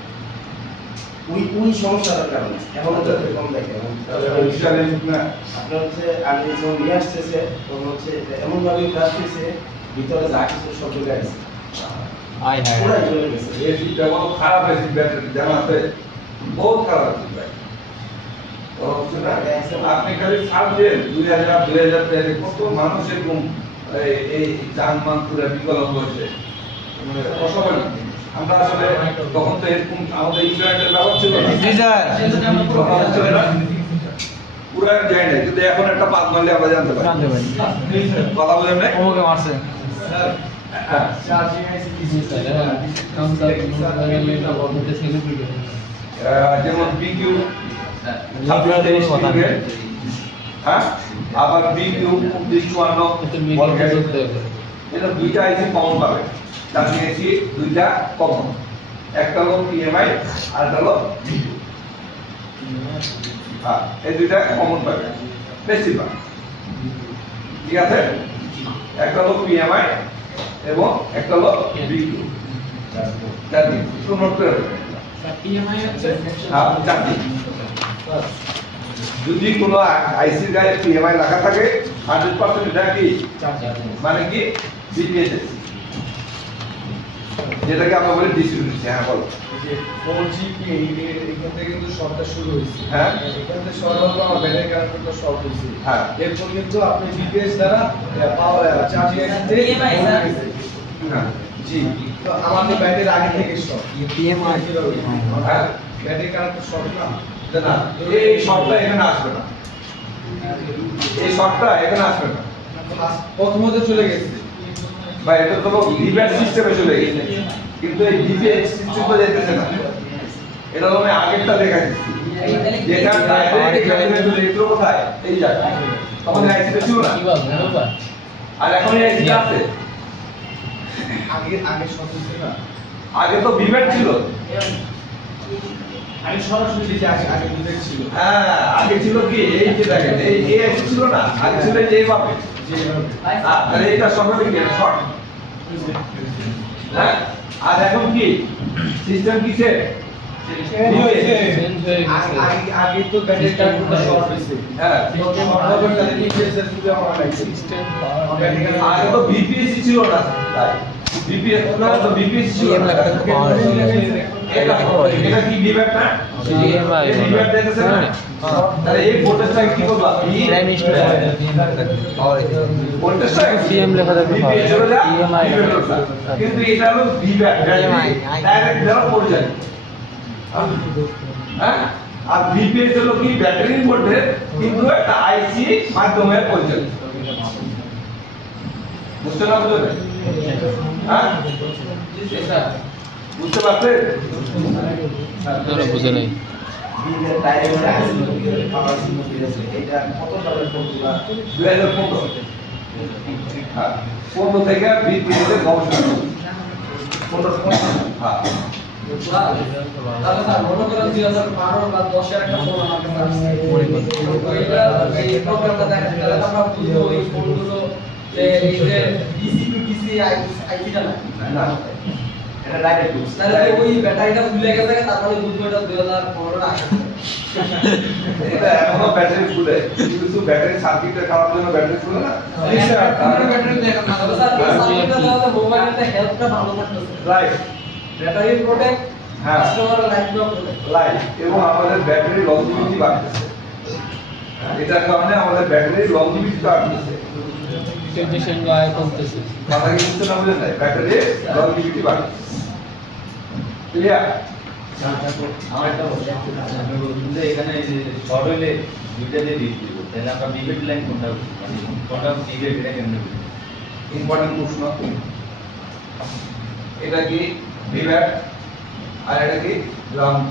ওই সমস্যাটার কারণে এমন চোখে কম দেখে। আপনার হচ্ছে আমি যখন নিয়ে আসতেছে তখন হচ্ছে এমনভাবে ব্লাস্ট হয়েছে, ভিতরে যা কিছু সব ঢুকে গেছে, পুরাই চলে গেছে। এসিটা বড় খারাপ, এসি ব্যাটারি জানা আছে বহুত খারাপ আছে ভাই। আপনি খালি সার দেন 2000 থেকে কত মানুষ এরকম এই যানবাহন পুরো বিকল্প হয়েছে, মানে অসহায়। আমরা আসলে তখন তো এরকম আমাদের ইন্টারনেটের ব্যবহার ছিল না, পুরা যায় না, কিন্তু এখন একটা পাত মারলে আমরা জানতে পারি। কথা বলেন নাই আমাকে মারছে যেমন বিকিউ হ্যাঁ, আবার বিকিউ 2554 এটা দুইটা আইসি কমন পাবে। তার নিয়েছি দুইটা কমন, একটা হলো পিএমআই আর একটা হলো বিকিউ। হ্যাঁ, এই দুইটা কমন পাবে বেশি পাবে, ঠিক আছে? একটা হলো পিএমআই এবং একটা হলো বিকিউ। জানি শুনতে হবে ইএমআই হচ্ছে জানি যদি কোনো আইসির গায়ে পিএমআই লেখা থাকে 100% এটা কি মানে কি বিপিএস, যেটাকে আমরা বলি ডিস্ট্রিবিউশন। হ্যাঁ বলো। 4G এখান থেকে কিন্তু শর্টটা শুরু হয়েছে। হ্যাঁ, এখান থেকে শর্ট হলো আমার ব্যাটারি কানেক্টরটা শর্ট হয়েছে। হ্যাঁ, এরপর কিন্তু আপনি ডিপিএস দ্বারা পাওয়ার চার্জিং এসেছে। হ্যাঁ, জি, তো আমাদের ব্যাটারি আগে থেকে শর্ট। PMI হ্যাঁ, ব্যাটারি কানেক্টর শর্ট না। না এই শর্টটা এখানে আসবে না, এই শর্টটা এখানে আসবে না। প্রথমত চলে গেছে বা এটা তো ভিভ্যাট সিস্টেমে চলে গেছে, কিন্তু এই ভিভ্যাট সিস্টেম তো যেতেছে না। এটা তো আমি আগেরটা দেখাচ্ছি, যেটা ডাইরেক্ট ইলেকট্রো কোথায় এই জায়গায়, তখন আইসিটা ছিল না, কি বলবো আর এখন এই আইসিটা আছে। আগে শর্ট হয়েছে না, আগে তো ভিভ্যাট ছিল। আগে সরাসরি যে আগে ডিটেক্ট ছিল। হ্যাঁ, আগে ছিল কি এই যে দেখেন এই আইসি ছিল না, আগে ছিল এই যে এইভাবে। তাহলে এটা সঠিক কি শর্ট। হ্যাঁ, আর এখন কি সিস্টেম কিসে আগে তো ব্যাটারি কানেক্টর শর্ট হয়েছে। হ্যাঁ, আগে তো বিপিএসসি ছিল না, তাই বিপিএস না, তো বিপিএসসি ছিল না। এটা কি ভিভ্যাট না, এই ভিভ্যাট দেখতেছেন না, তাহলে এই ভোল্টেজটা কি করবা প্রাইম স্টুডেন্ট ভোল্টেজটা সিএম লেখা থাকবে, বিপিএস চলে যায় EMI কিন্তু এটা হলো ভিভ্যাট ডাইরেক্ট দেওয়া পড়ে যায়। হ্যাঁ, আর ভিপিএস হলো কি ব্যাটারির মধ্যে কিন্তু একটা আইসি মাধ্যমে পরিচালিত। বুঝতে না বুঝতে? হ্যাঁ, বুঝতে পারছেন? বুঝে নাই। বিলের ডাইরেক্ট আইসি পাওয়ার সিস্টেম এটা কত সালের ফর্মুলা? 2015 হ্যাঁ, 15 থেকে ভিপিএস এর গবেষণা 15 হ্যাঁ। তাহলে স্যার মনে করেন 2012 বা 10 এর একটা ফোন আমার কাছে আসছে। তো এটা এই প্রোগ্রামটা দেখাতে তাহলে আমরা বুঝবো এই ফোনগুলো যে এই যে ডিসি টু ডিসি আইপিটা না। না, এটা ডাইরেক্ট লুজ তাহলে তো ওই ব্যাটারিটা ফুলে গেছে তারপরে বুঝবোটা 2015 আসে এটা এখনো ব্যাটারি ফুলে কিন্তু ব্যাটারি সার্কিটের খারাপ জন্য ব্যাটারি ফুলে না তাহলে ব্যাটারি দেখেন না তবে স্যার সার্কিটটা দেওয়াতে মোবাইলের হেলথটা ভালো থাকতেছে রাইট ব্যাটারি প্রোটেক্ট হ্যাঁ কাস্টমারের লাইফটাও প্রোটেক্ট লাইট এবং আমাদের ব্যাটারি লংজিভিটি বাড়তেছে এটার কারণে আমাদের ব্যাটারি লংজিভিটি বাড়তেছে টেনশন গায় কমতেছে কথা কি বুঝতে না বুঝলেন নাই ব্যাটারি লংজিভিটি বাড়তেছে ক্লিয়ার আমার একটা আমি বলছি যে এখানে এই যে শর্ট হইলে দুইটা দিয়ে দিতে দিব তাহলে আমরা বিগেট লাইন কোনটা মানে কোনটা বিগেট এটা কেমনে বুঝব ইম্পর্টেন্ট প্রশ্ন এটা কি বিভ্যাট আর এটা কি গ্রাউন্ড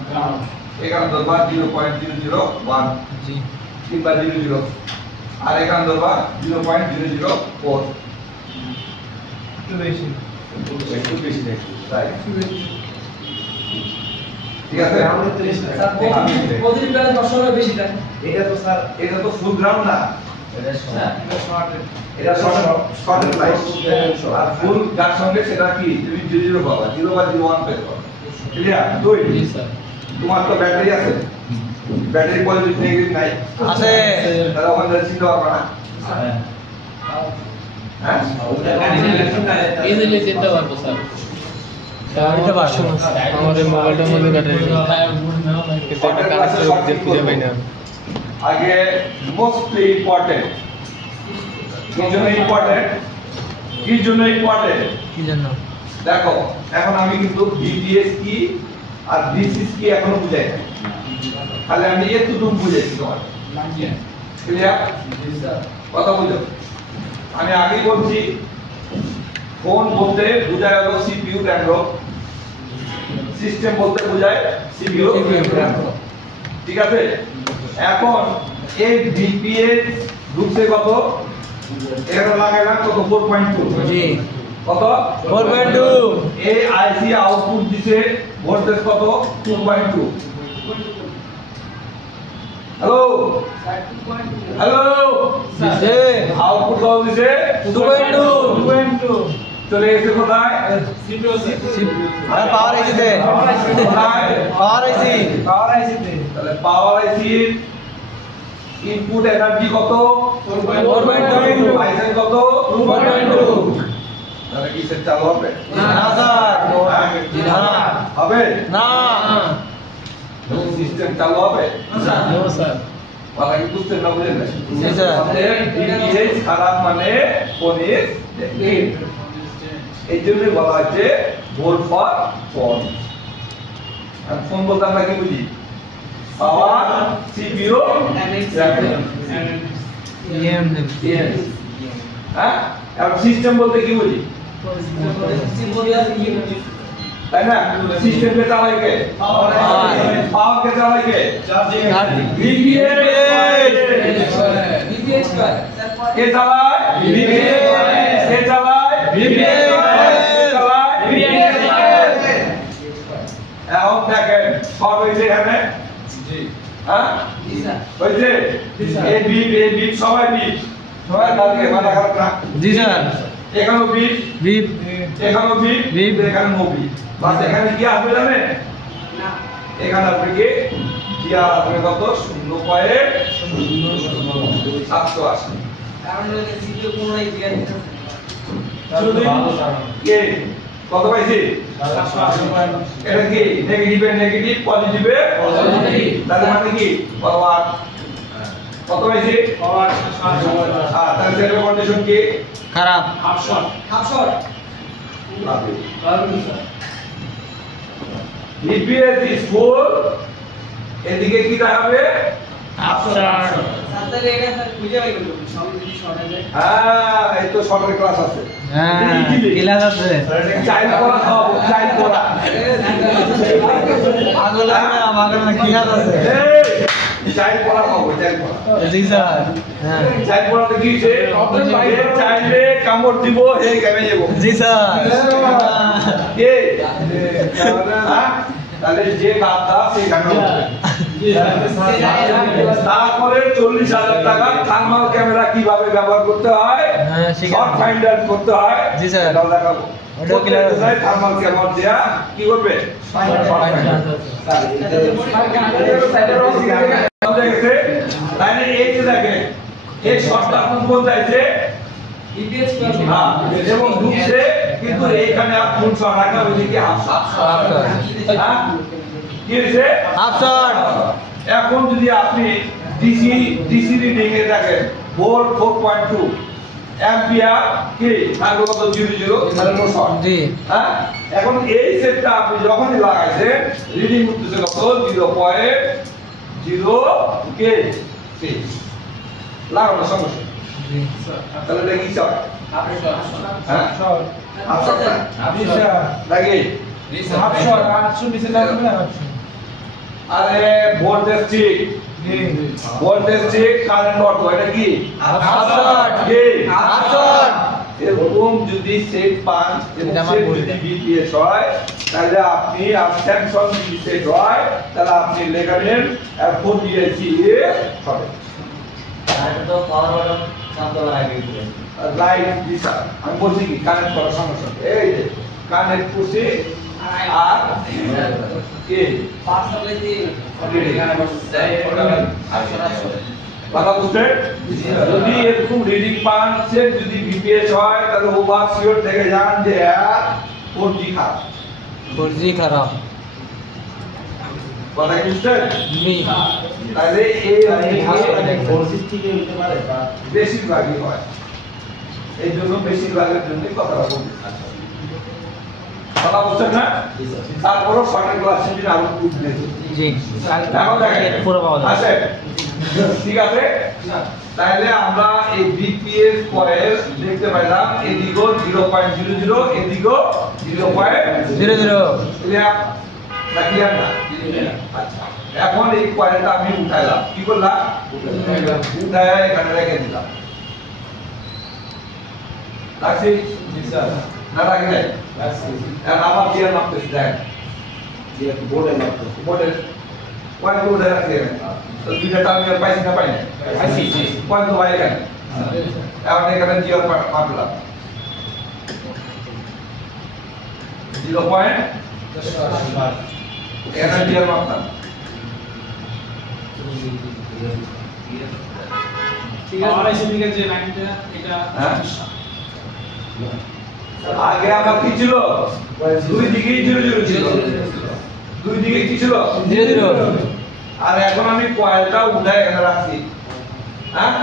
এখানে ধরবা 0.001 জি কিংবা 00 আর এখানে ধরবা 0.004 একটু বেশি একটু বেশি দেখি রাইট ঠিক আছে স্যার পজিটিভ ব্যালেন্স সবসময় বেশি থাকে এটা তো স্যার এটা তো ফুল গ্রাউন্ড না এটা শর্ট এটা শর্টের লাইট আর ফুল যার সঙ্গে সেটা কি তুমি 00 পাবা 0 বা 01 পেতে পারো ক্লিয়ার দুই জি স্যার তোমার তো ব্যাটারি আছে ব্যাটারি পজিটিভ নেগেটিভ নাই আছে তাহলে ওখানে চিন্তা করবে না হ্যাঁ হ্যাঁ ইজিলি চিনতে পারবো স্যার এটা বাসন আমাদের মোবাইলটার মধ্যে ব্যাটারি কিন্তু এটা কানেক্ট করে খুঁজে পাই না আগে মোস্টলি ইম্পর্টেন্ট কি জন্য ইম্পর্টেন্ট কি জানো দেখো এখন আমি কিন্তু ভিডিএস কি আর ডিসিস কি এখনো বুঝাই না তাহলে আমি এতটুকু বুঝেছি তোমার ক্লিয়ার কথা বুঝো আমি আগেই বলছি ফোন বলতে বোঝায় হলো সিপিইউ র্যাম সিস্টেম বলতে বোঝায় সিপিইউ র্যাম ঠিক আছে এখন এই ডিপিএস ঢুকছে কত এখানে লাগাইলাম কত 4.2 জি কত 4.2 এই আইসি আউটপুট দিছে ভোল্টেজ কত 2.2 হ্যালো হ্যালো দিছে আউটপুট কত দিছে 2.2 চলে গেছে কোথায় আর পাওয়ার আইসিতে কোথায় পাওয়ার আইসি তাহলে পাওয়ার আইসির ইনপুট এনার্জি কত 4.2 আইসি কত 2.2 তাহলে কি সেট চালু হবে না স্যার না হবে না সিস্টেম চালু হবে নো স্যার কথা কি বুঝতে না বুঝেন না জি স্যার ডিপিএস খারাপ মানে ফোন ইজ ডেড এই জন্য বলা হচ্ছে ভোল্ট ফর ফোন আর ফোন বলতে আমরা কি বুঝি পাওয়ার সিপিইউ ইএম হ্যাঁ আর সিস্টেম বলতে কি বুঝি তাই না সিস্টেম কে চালায় কে পাওয়ার কে চালায় কে বিপিএইচ কয় কে চালায় কে চালায় এখন দেখেন সব হয়েছে এখানে হ্যাঁ জি স্যার হয়েছে এই বিপ সবাই বিপ সবাই তাদেরকে মাথা খারাপ না জি স্যার এখানেও বিপ বিপ এখানেও বিপ বিপ। এখানে নো বিপ বাস এখানে কি আসবে জানেন না এখানে আসবে কি আর আসবে কত 0.780 কারণ হচ্ছে সিপিইউ কোনটাই জিআই দিতে যদি কে কত পাইছি এটা কি নেগেটিভে নেগেটিভ পজিটিভে পজিটিভ তাহলে মানে কি পাওয়ার কত পাইছি পাওয়ার তাহলে সেটার কন্ডিশন কি খারাপ half shot DPS is full এদিকে কি দেখাবে আফটার তাহলে এটা স্যার খুঁজে বাই করব সব যদি শর্ট হয়ে যায় হ্যাঁ এই তো শর্টের ক্লাস আছে হ্যাঁ ক্লাস আছে চাইল্ড পড়া খাওয়াবো চাইল্ড পড়া পাগল না ক্লাস আছে চাইল্ড পড়া খাওয়াবো চাইল্ড পড়া জি স্যার হ্যাঁ চাইল্ড পড়াতে কি হইছে চাইল্ডে কামড় দিব এই গেমে যাব জি স্যার কে হ্যাঁ তাহলে যে গাদা সেই গানা তারপরে 40,000 টাকা থার্মাল ক্যামেরা কিভাবে ব্যবহার করতে হয়, শর্ট ফাইন্ডার করতে হয়, জি স্যার, এটাও দেখাবো। ওটাও ক্লিয়ার আছে। থার্মাল ক্যামেরা দেয়া কি করবে, তাহলে এই যে দেখেন এই শর্টটা কোন যাইছে এবং ঢুকছে, কিন্তু এইখানে আর ফুল শর্ট রাখা হয়েছে কি হাফ শর্ট, কি হয়েছে হাফ শর্ট। এখন যদি আপনি ডিসি রিডিং এ দেখেন ভোল্ট 4.2 অ্যাম্পিয়ার কি থাকবে কত 00 তাহলে নো শর্ট। জি হ্যাঁ, এখন এই সেটটা আপনি যখনই লাগাইছেন রিডিং উঠতেছে কত 0.0 কে 6 লাগানোর সমস্যা। তাহলে দেখি শর্ট, হ্যাঁ শর্ট হাফ শর্ট না জি স্যার লাগে হাফ শর্ট 800 নিচে লাগবে না 800 আরে ভোল্টেজ ঠিক, ভোল্টেজ ঠিক, কারেন্ট অটো, এটা কি হাফ শর্ট। কি হাফ শর্ট। এরকম যদি সেট পান এবং এটা আমার সেট ভুল। যদি বিপিএস হয় তাহলে আপনি আর স্যামসাং যদি সেট হয় তাহলে আপনি লেখাবেন 4DIC হবে। এটা তো পাওয়ার বাটন শান্ত করা আগে দিলেন। লাইট দিশা আমি বলছি কি কানেক্ট করার সমস্যা নেই। এই যে কানেক্ট করছি আর কি কথা বুঝতে, যদি এরকম রিডিং পান সেট যদি বিপিএস হয় তাহলে ওভার শিওর থেকে যান যে 4G খারাপ। 4G খারাপ। কথা কি বুঝছেন? জি তাহলে এই ফোরসিট থেকে হতে পারে বা বেশিরভাগই হয়, এই জন্য বেশিরভাগের জন্য কথাটা বলছি। কথা বুঝছেন না? তারপরও শর্টের ক্লাস সেদিন আরো বুঝতে জি এখন দেখেন পুরো পাওয়া যাবে। আছে, ঠিক আছে। তাহলে আমরা এই বিপিএস কয়েল দেখতে পাইলাম এদিকেও 0.00 এদিকেও 0.00 ক্লিয়ার না, ক্লিয়ার না? আচ্ছা, এখন এই কয়েলটা আমি উঠাইলাম, কি করলাম উঠায় এখানে রেখে দিলাম, রাখছি না রাখি নাই, এখন আবার গিয়ার মাপতেছি দেখ যে বোর্ডে মাত্র বোর্ডের কয়েল উঠে রাখছি তো দুইটা টার্মিনাল পাইছি না পাই না পাইছি, কয়েল তো ভাই এখানে, এখন এখানে গিয়ার মাপলাম 0. এখানে গিয়ার মাপলাম, ঠিক আছে আমার এসে দিকে যে লাইনটা এটা হ্যাঁ? আগে আমার কি ছিল দুই দিকেই 0.0 ছিল, দুই দিকে কি ছিল 0.0 আর এখন আমি কয়েলটা উঠায় এখানে রাখছি, হ্যাঁ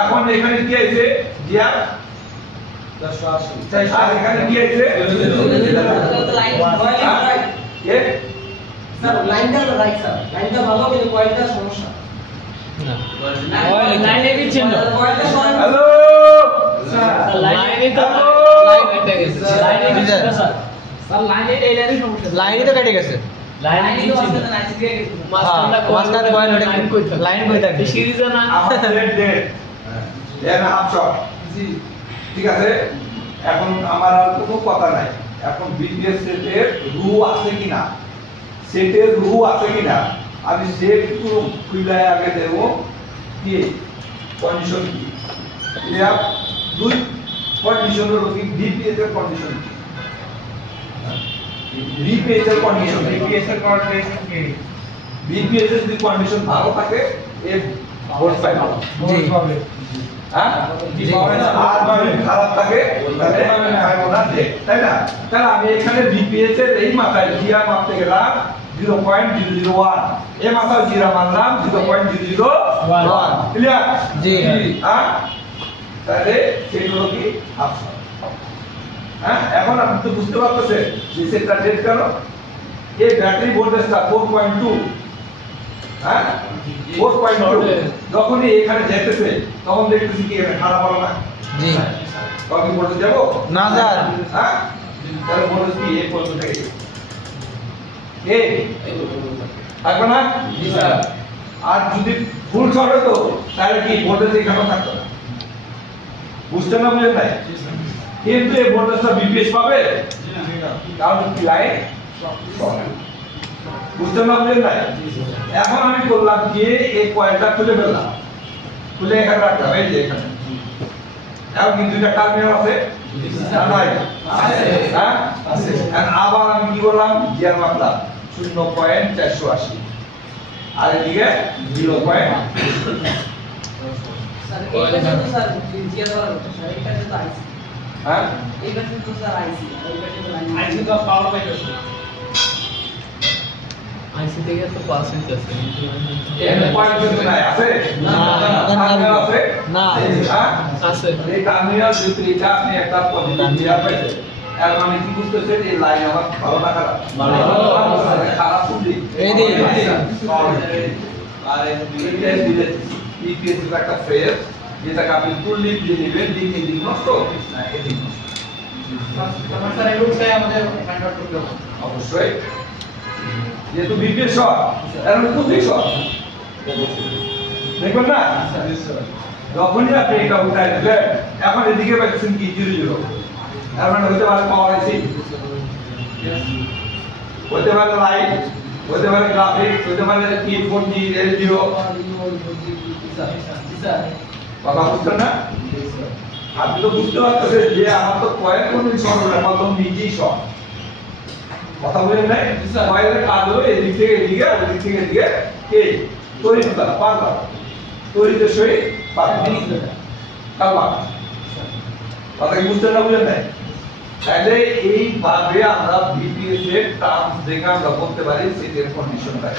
এখন এখানে কি আছে গিয়ার 180 আর এখানে কি আছে লাইনটা রাইট স্যার, লাইনটা ভালো কিন্তু কয়েলটা সমস্যা। লাইনে দিচ্ছেন না। হ্যালো লাইনে তো লাইন কেটে গেছে। লাইনে দিচ্ছে স্যার। স্যার লাইনে এই লাইনে সমস্যা লাইনই তো কেটে গেছে। লাইনে দিচ্ছে মাঝখানে কয়েল লাইন কই থাকে সিরিজে না আমার ডেট এর হাফ শট, ঠিক আছে। এখন আমার আর কোনো কথা নাই, এখন বিপিএস সেটের রু আছে কিনা, সেটের রু আছে কিনা আমি সেট পুরো খুলে আগে দেব কি কন্ডিশন কি ক্লিয়ার, দুই কন্ডিশনের কি বিপিএস এর কন্ডিশন কি, বিপিএস এর কন্ডিশন বিপিএস এর কোঅর্ডিনেশন কি বিপিএস এর যদি কন্ডিশন ভালো থাকে এ ভোল্ট পাইবে, জি প্রবলেম হ্যাঁ জি পাবে না। আর যদি খারাপ থাকে তাহলে পাইবো না যে, তাই না? তাহলে আমি এখানে বিপিএস এর এই মাথায় গিয়ার মাপতে গেলাম 0.001, এই মাথায় জিরা মানলাম 0.001, ক্লিয়ার? জি। হ্যাঁ তাহলে সেগুলো কি হাফ শট। হ্যাঁ এখন আপনি তো বুঝতে পারতেছেন যে সেটটা ডেট কেন, এই ব্যাটারি ভোল্টেজটা 4.2, হ্যাঁ 4.2 যখনই এখানে যেতেছে তখন দেখতেছি কি এখানে খারাপ হলো না, জি তখন কি ভোল্টেজ যাবো না স্যার। হ্যাঁ তাহলে ভোল্টেজ কি এই পর্যন্ত থেকে এই থাকবে না, জি স্যার। আর যদি ফুল শর্ট হতো তাহলে কি ভোল্টেজ এখানে থাকতো না, বুঝছেন না বুঝেন নাই? কিন্তু এই ভোল্টেজটা বিপিএস পাবে কারণ কি লাইন শর্ট, বুঝতে না বুঝলেন নাই? এখন আমি করলাম কি এই কয়েলটা খুলে ফেললাম, খুলে এখানে রাখলাম, এই যে এখানে। এখন কি দুইটা টার্মিনাল আছে না নাই? হ্যাঁ আছে। এখন আবার আমি কি করলাম, গিয়ার মাপলাম 0.480 আর এদিকে 0. স্যার এইটা তো স্যার জিয়া দ্বারা স্যার এইটা তো আইসি, হ্যাঁ এইটা তো স্যার আইসি, এইটা তো লাইন আইসি তো পাওয়ার পাই আছে আইসি থেকে তো পার্সেন্ট আছে এখানে পয়েন্ট কিন্তু নাই আছে? না, টার্মিনাল আছে? না। হ্যাঁ আছে এই টার্মিনাল যদি এটা আপনি একটা পজিটিভ গিয়ার পাইছেন, এর মানে কি বুঝতেছেন এই লাইন আমার ভালো না খারাপ? ভালো। খারাপ বুঝি এই যে। আর ইপিএস এর একটা ফেজ যেটাকে আপনি তুললি দিয়ে নেবেন, দিক দিক নষ্ট না এদিক নষ্ট স্যার এই রুটটাই আমাদের ফাইন্ড আউট করতে হবে। অবশ্যই। যেহেতু বিপিএস শর্ট এখন কোন দিক শর্ট দেখবেন না, যখনই আপনি এটা উঠাই দিলেন এখন এদিকে পাচ্ছেন কি 0 এর মানে হতে পারে পাওয়ার আইসি, হতে পারে লাইট, হতে পারে গ্রাফিক্স, হতে পারে কি 4G LDO। কথা বুঝছেন না? আপনি তো বুঝতে পারতেছেন যে আমার তো কয়েক কোন শর্ট হলো না, তো নিজেই শর্ট। কথা বলেন নাই? কয়েলের কাজ হলো এদিক থেকে এদিকে, ওদিক থেকে এদিকে এই তড়িৎ দ্বারা পারবা তড়িতের সহিত পারবা কারবা। কথা কি বুঝতে না বুঝেন নাই? তাহলে এইভাবে আমরা বিপিএস এর টার্মস দেখে আমরা বলতে পারি সেটের কন্ডিশনটা।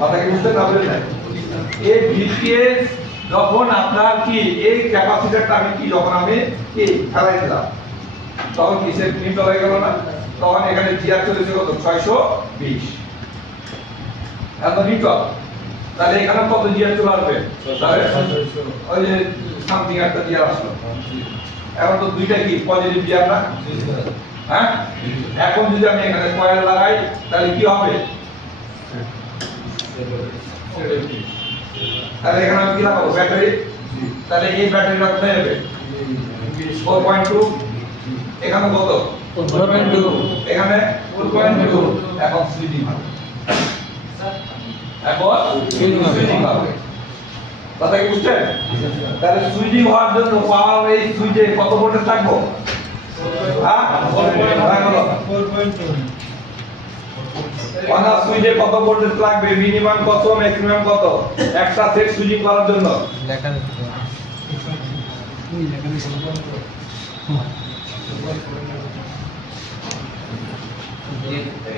কথা কি বুঝতে না বুঝেন নাই? এই বিপিএস যখন আপনার কি এই ক্যাপাসিটরটা আমি কি যখন আমি কি ফেলাই দিলাম তখন কি সেট নিউট্রাল হয়ে গেল না? তখন এখানে জিআর চলেছে কত 620 এখন নিউট্রাল। তাহলে এখানে কত জিআর চলে আসবে? তাহলে ওই যে সামথিং একটা জিআর আসলো। এখন তো দুইটা কি পজিটিভ জিআর না? হ্যাঁ এখন যদি আমি এখানে কয়েল লাগাই তাহলে কি হবে? তাহলে এখানে আমি কি লাগাবো? ব্যাটারি। তাহলে এই ব্যাটারিটা কোথায় যাবে? 4.2। এখানে কত? 4.2 এখানে 4.2। এখন সুইচিং হবে। এখন সুইচিং হবে। কথা কি বুঝছেন? তাহলে সুইচিং হওয়ার জন্য পাওয়ার এই সুইচে কত ভোল্টেজ থাকবো? হ্যাঁ 4.2। ওয়ানা সুইচে কত ভোল্টেজ লাগবে? মিনিমাম কত, ম্যাক্সিমাম কত? একটা সেট সুইচিং করার জন্য লেখা নেই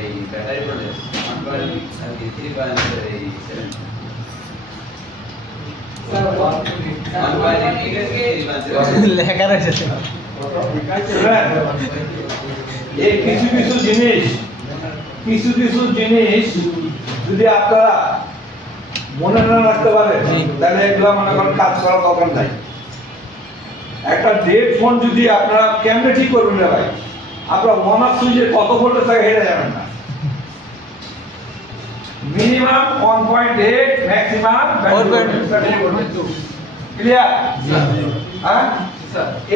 এই ব্যাটারি প্রোডাক্ট 1.3 এই 7 স্যার 1.3 লেখা রয়েছে এই কিছু কিছু জিনিস যদি আপনারা মনে না রাখতে পারেন তাহলে এগুলো মনে করেন কাজ করার দরকার নাই। একটা ডেড ফোন যদি আপনারা কেমনে ঠিক করবেন না ভাই, আপনারা ওয়ান সুইচে কত ভোল্টেজ থাকে হেরে যাবেন না। Minimum 1.8, maximum 4.2। ক্লিয়ার? হ্যাঁ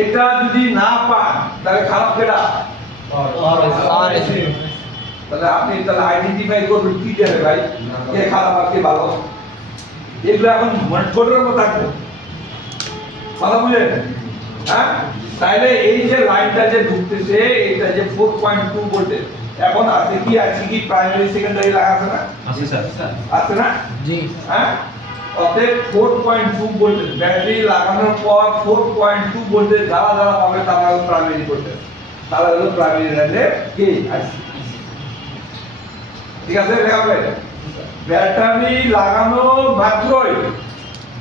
এটা যদি না পান তাহলে খারাপ কেটা? তাহলে আপনি তাহলে আইডেন্টিফাই করবেন কি যাবে ভাই, কে খারাপ আর কে ভালো। এগুলো এখন ছোটের মতো থাকবে। কথা বুঝলেন? হ্যাঁ তাহলে এই যে লাইনটা যে ঢুকতেছে এটা যে 4.2 ভোল্টেজ এখন আছে কি প্রাইমারি সেকেন্ডারি লাগা আছে না? আছে স্যার। আছে না? জি হ্যাঁ অতএব 4.2 ভোল্টেজ ব্যাটারি লাগানোর পর 4.2 ভোল্টেজ যারা যারা পাবে তারা হলো প্রাইমারি ভোল্টেজ, তারা হলো প্রাইমারি রেটে কি আইসি। ঠিক আছে? লেখা হবে ব্যাটারি লাগানো মাত্রই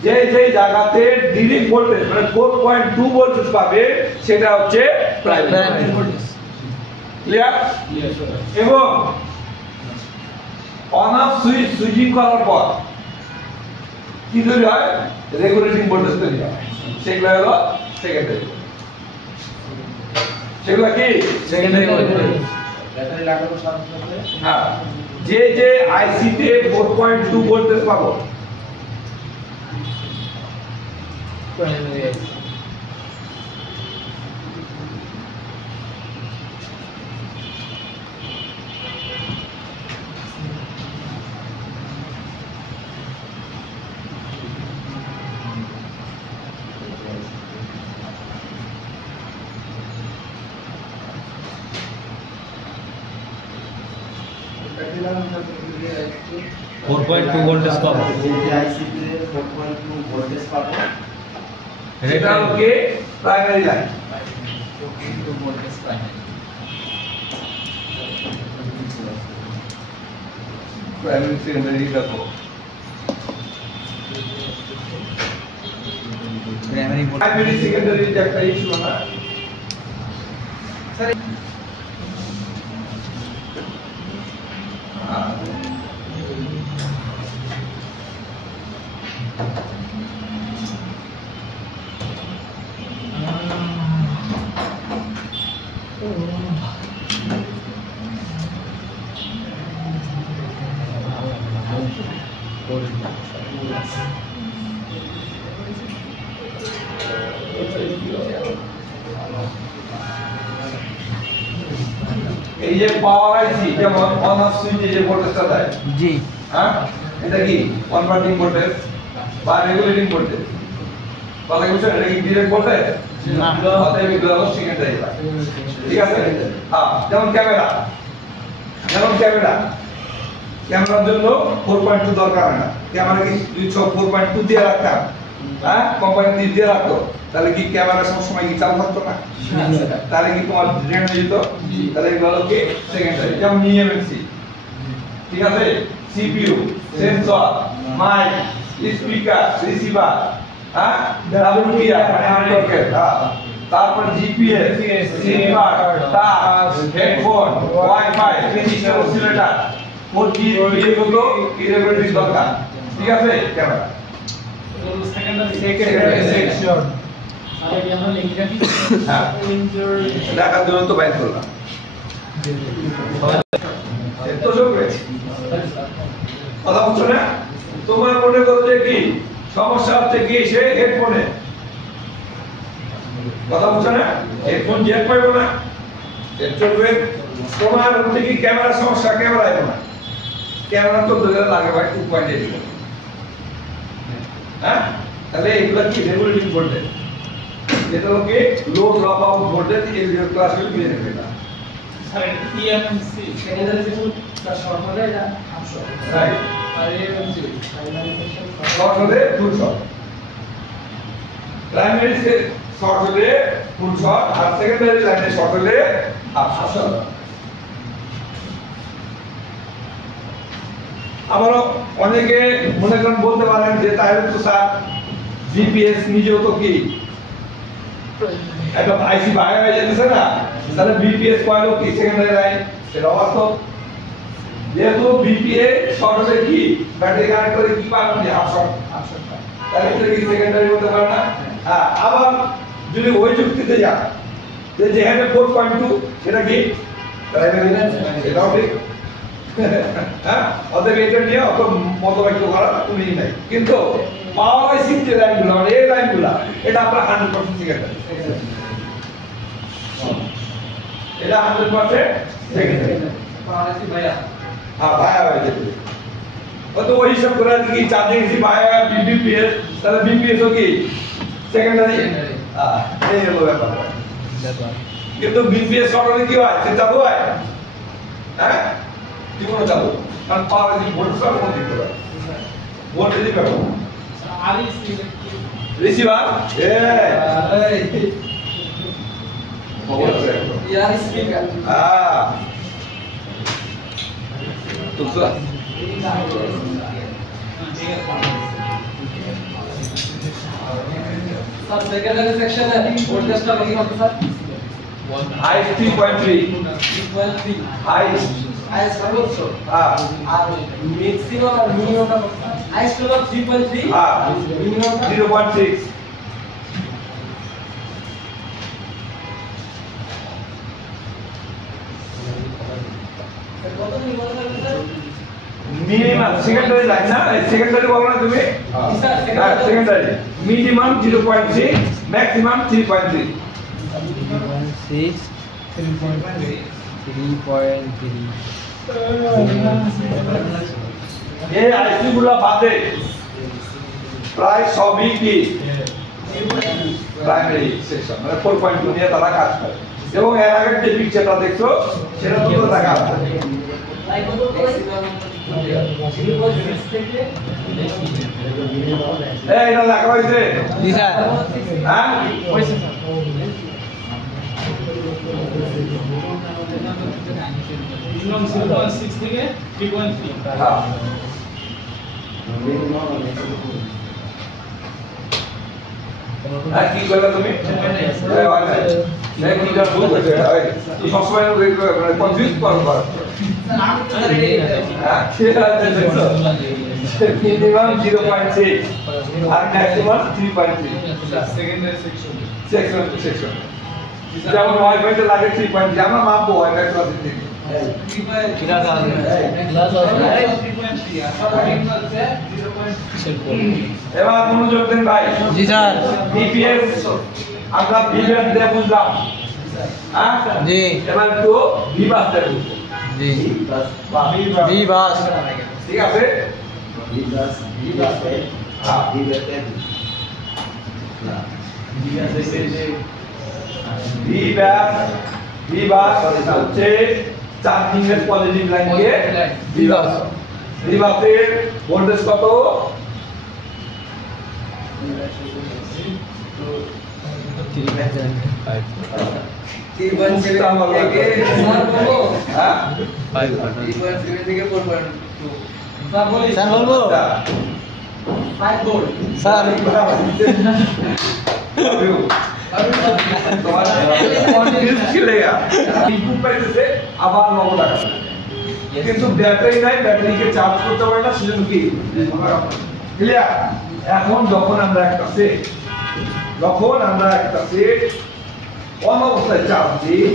যে যে জায়গাতে ডিরেক্ট ভোল্টেজ মানে 4.2 ভোল্টেজ পাবে সেটা হচ্ছে প্রাইমারি ভোল্টেজ। ক্লিয়ার? এবং অন অফ সুইচিং করার পর কি তৈরি হয়? রেগুলেটিং ভোল্টেজ তৈরি হয়। সেগুলো হলো সেকেন্ডারি। সেগুলো কি সেকেন্ডারি ব্যাটারি লাগানোর সাথে সাথে হ্যাঁ যে যে আইসি তে 4.2 ভোল্টেজ পাবো প্রাইমারি 4.2 ভোল্টেজ পাবো। এই আইসিতে 4.2 ভোল্টেজ পাবো। এটা হচ্ছে প্রাইমারি লাইন। প্রাইমারি সেকেন্ডারি দেখো। প্রাইমারি সেকেন্ডারি যে একটা ইস্যু না স্যার এই যে পাওয়ার আইসি যেমন অন অফ সুইচে যে ভোল্টেজটা দেয় জি হ্যাঁ এটা কি কনভার্টিং ভোল্টেজ বা রেগুলেটিং ভোল্টেজ কথা কি বুঝছেন এটা কি ডিরেক্ট ভোল্টেজ না অতএব এগুলো হলো সেকেন্ডারি লাইন ঠিক আছে হ্যাঁ যেমন ক্যামেরার জন্য 4.2 দরকার হয় না ক্যামেরা কি 4.2 দিয়ে রাখতাম হ্যাঁ কোম্পানি দিয়ে রাখতো তাহলে কি ক্যামেরা সব সময় কি চালু থাকতো না তাহলে কি তোমার ড্রেন হয়ে যেত তাহলে এগুলো হলো কি সেকেন্ডারি যেমন ইএমসি ঠিক আছে CPU sensor mic speaker receiver হ্যাঁ ডাব্লিউপিআর মানে নেটওয়ার্কের তারপর GPS SIM card touch headphone wifi digital oscillator 4G এগুলো ইরেগুলারিটি দরকার ঠিক আছে ক্যামেরা সেকেন্ডারি সেকশন দেখার জন্য তো বাইর করলাম তো চলবে কথা বলছো না তোমার মনে করো যে কি সমস্যা হচ্ছে কি সে হেডফোনে কথা বলছো না হেডফোন জ্যাক পাইবো না চলবে তোমার হচ্ছে কি ক্যামেরা সমস্যা ক্যামেরা আইবো না ক্যামেরা তো ধরে লাগে ভাই 2.8 হ্যাঁ তাহলে এগুলো কি রেগুলেটিং ভোল্টেজ এটা হলো কি লো ড্রপ আউট ভোল্টেজ এই ক্লাস গুলো মিলে নেবে না sir EMC secondary section short হলে এটা হাফ শর্ট রাইট আর ইএমসি শর্ট হলে ফুল শর্ট প্রাইমারি সে শর্ট হলে ফুল শর্ট আর সেকেন্ডারি লাইনে শর্ট হলে হাফ শর্ট আবারও অনেকে মনে করেন বলতে পারেন যে তাহলে তো স্যার জিপিএস নিজেও তো কি একটা আইসি বাইরে হয়ে যেতেছে না তাহলে বিপিএস কয়েলও কি সেকেন্ডারি লাইন সেটা বাস্তব যেহেতু বিপিএ শর্ট হলে কি ব্যাটারি কানেক্ট করে কি পাবেন যে হাফ শর্ট তাহলে এটা কি সেকেন্ডারি হতে পারে না হ্যাঁ আবার যদি ওই যুক্তিতে যান যে যেখানে 4.2 সেটা কি প্রাইমারি লাইন সেটাও ঠিক হ্যাঁ অতএব এটা নিয়ে অত মতবাক্য করা তুমি নাই কিন্তু পাওয়ার আইসি যে লাইনগুলো মানে এই লাইনগুলো এটা আমরা 100% সেকেন্ডারি এটা 100% সেকেন্ডারি পাওয়ার আইসি ভাইয়া হ্যাঁ ভাইয়া হয়ে যাবে তো ওই হিসাব করে কি চার্জিং এসি ভাইয়া বিপিএস তাহলে বিপিএস ও কি সেকেন্ডারি হ্যাঁ এই হলো ব্যাপার কিন্তু বিপিএস শর্ট হলে কি হয় সেটা হয় হ্যাঁ কি কোনো চালু কারণ পাওয়ার আইসি ভোল্টেজ সব কোন দিতে পারে ভোল্টেজই ব্যাপার আরইসি রিসিভার এই ইয়ার স্পিকার তো স্যার স্যার সেকেন্ডারি সেকশনে ভোল্টেজটা কত হবে স্যার হাই 3.3 3.3 হাই আইএস সর্বোচ্চ আর ম্যাক্সিমাম আর মিনিমাম আইএস হলো 3.3 হ্যাঁ মিনিমাম 0.6 কত minimum sir minimum secondary line না সেকেন্ডারি বলো না তুমি স্যার সেকেন্ডারি মিনিমাম 0.6 ম্যাক্সিমাম 3.3 এই আইসি গুলো বাদে প্রায় সবই কি প্রাইমারি সেকশন মানে 4.2 নিয়ে তারা কাজ করে এবং এর আগের যে পিকচারটা দেখছো সেটা তো দেখা আছে লাইক কত থেকে এই না লাগা হইছে জি স্যার হ্যাঁ হইছে স্যার মিনিমাম 0.6 থেকে 3.3 হ্যাঁ কি করলে তুমি কি যা ভুল করছে তুই সবসময় কনফিউজ করো হ্যাঁ ঠিক আছে মিনিমাম 0.6 আর ম্যাক্সিমাম 3.3 সেকেন্ডারি সেকশন সেকশন যেমন ওয়াইফাইতে লাগে 3.3 আমরা মাপবো ওয়াইফাই ক্লাস থেকে কিরা কাজ ক্লাস এবার মনোযোগ দেন ভাই জি স্যার বিপিএস আমরা বিভাগ দিয়ে বুঝলাম হ্যাঁ জি এবার তো বিভাগ দিয়ে বুঝবো জি বি বাস ঠিক আছে বিভাগ হচ্ছে চার্জিং এর পজিটিভ লাইনকে বিভাগ বিভাগের ভোল্টেজ কত স্যার বলবো স্যার আবার নগদ টাকা কিন্তু ব্যাটারি নাই ব্যাটারিকে চার্জ করতে পারে না সেজন্য কি ক্লিয়ার এখন যখন আমরা একটা সেট অন অবস্থায় চার্জ দিই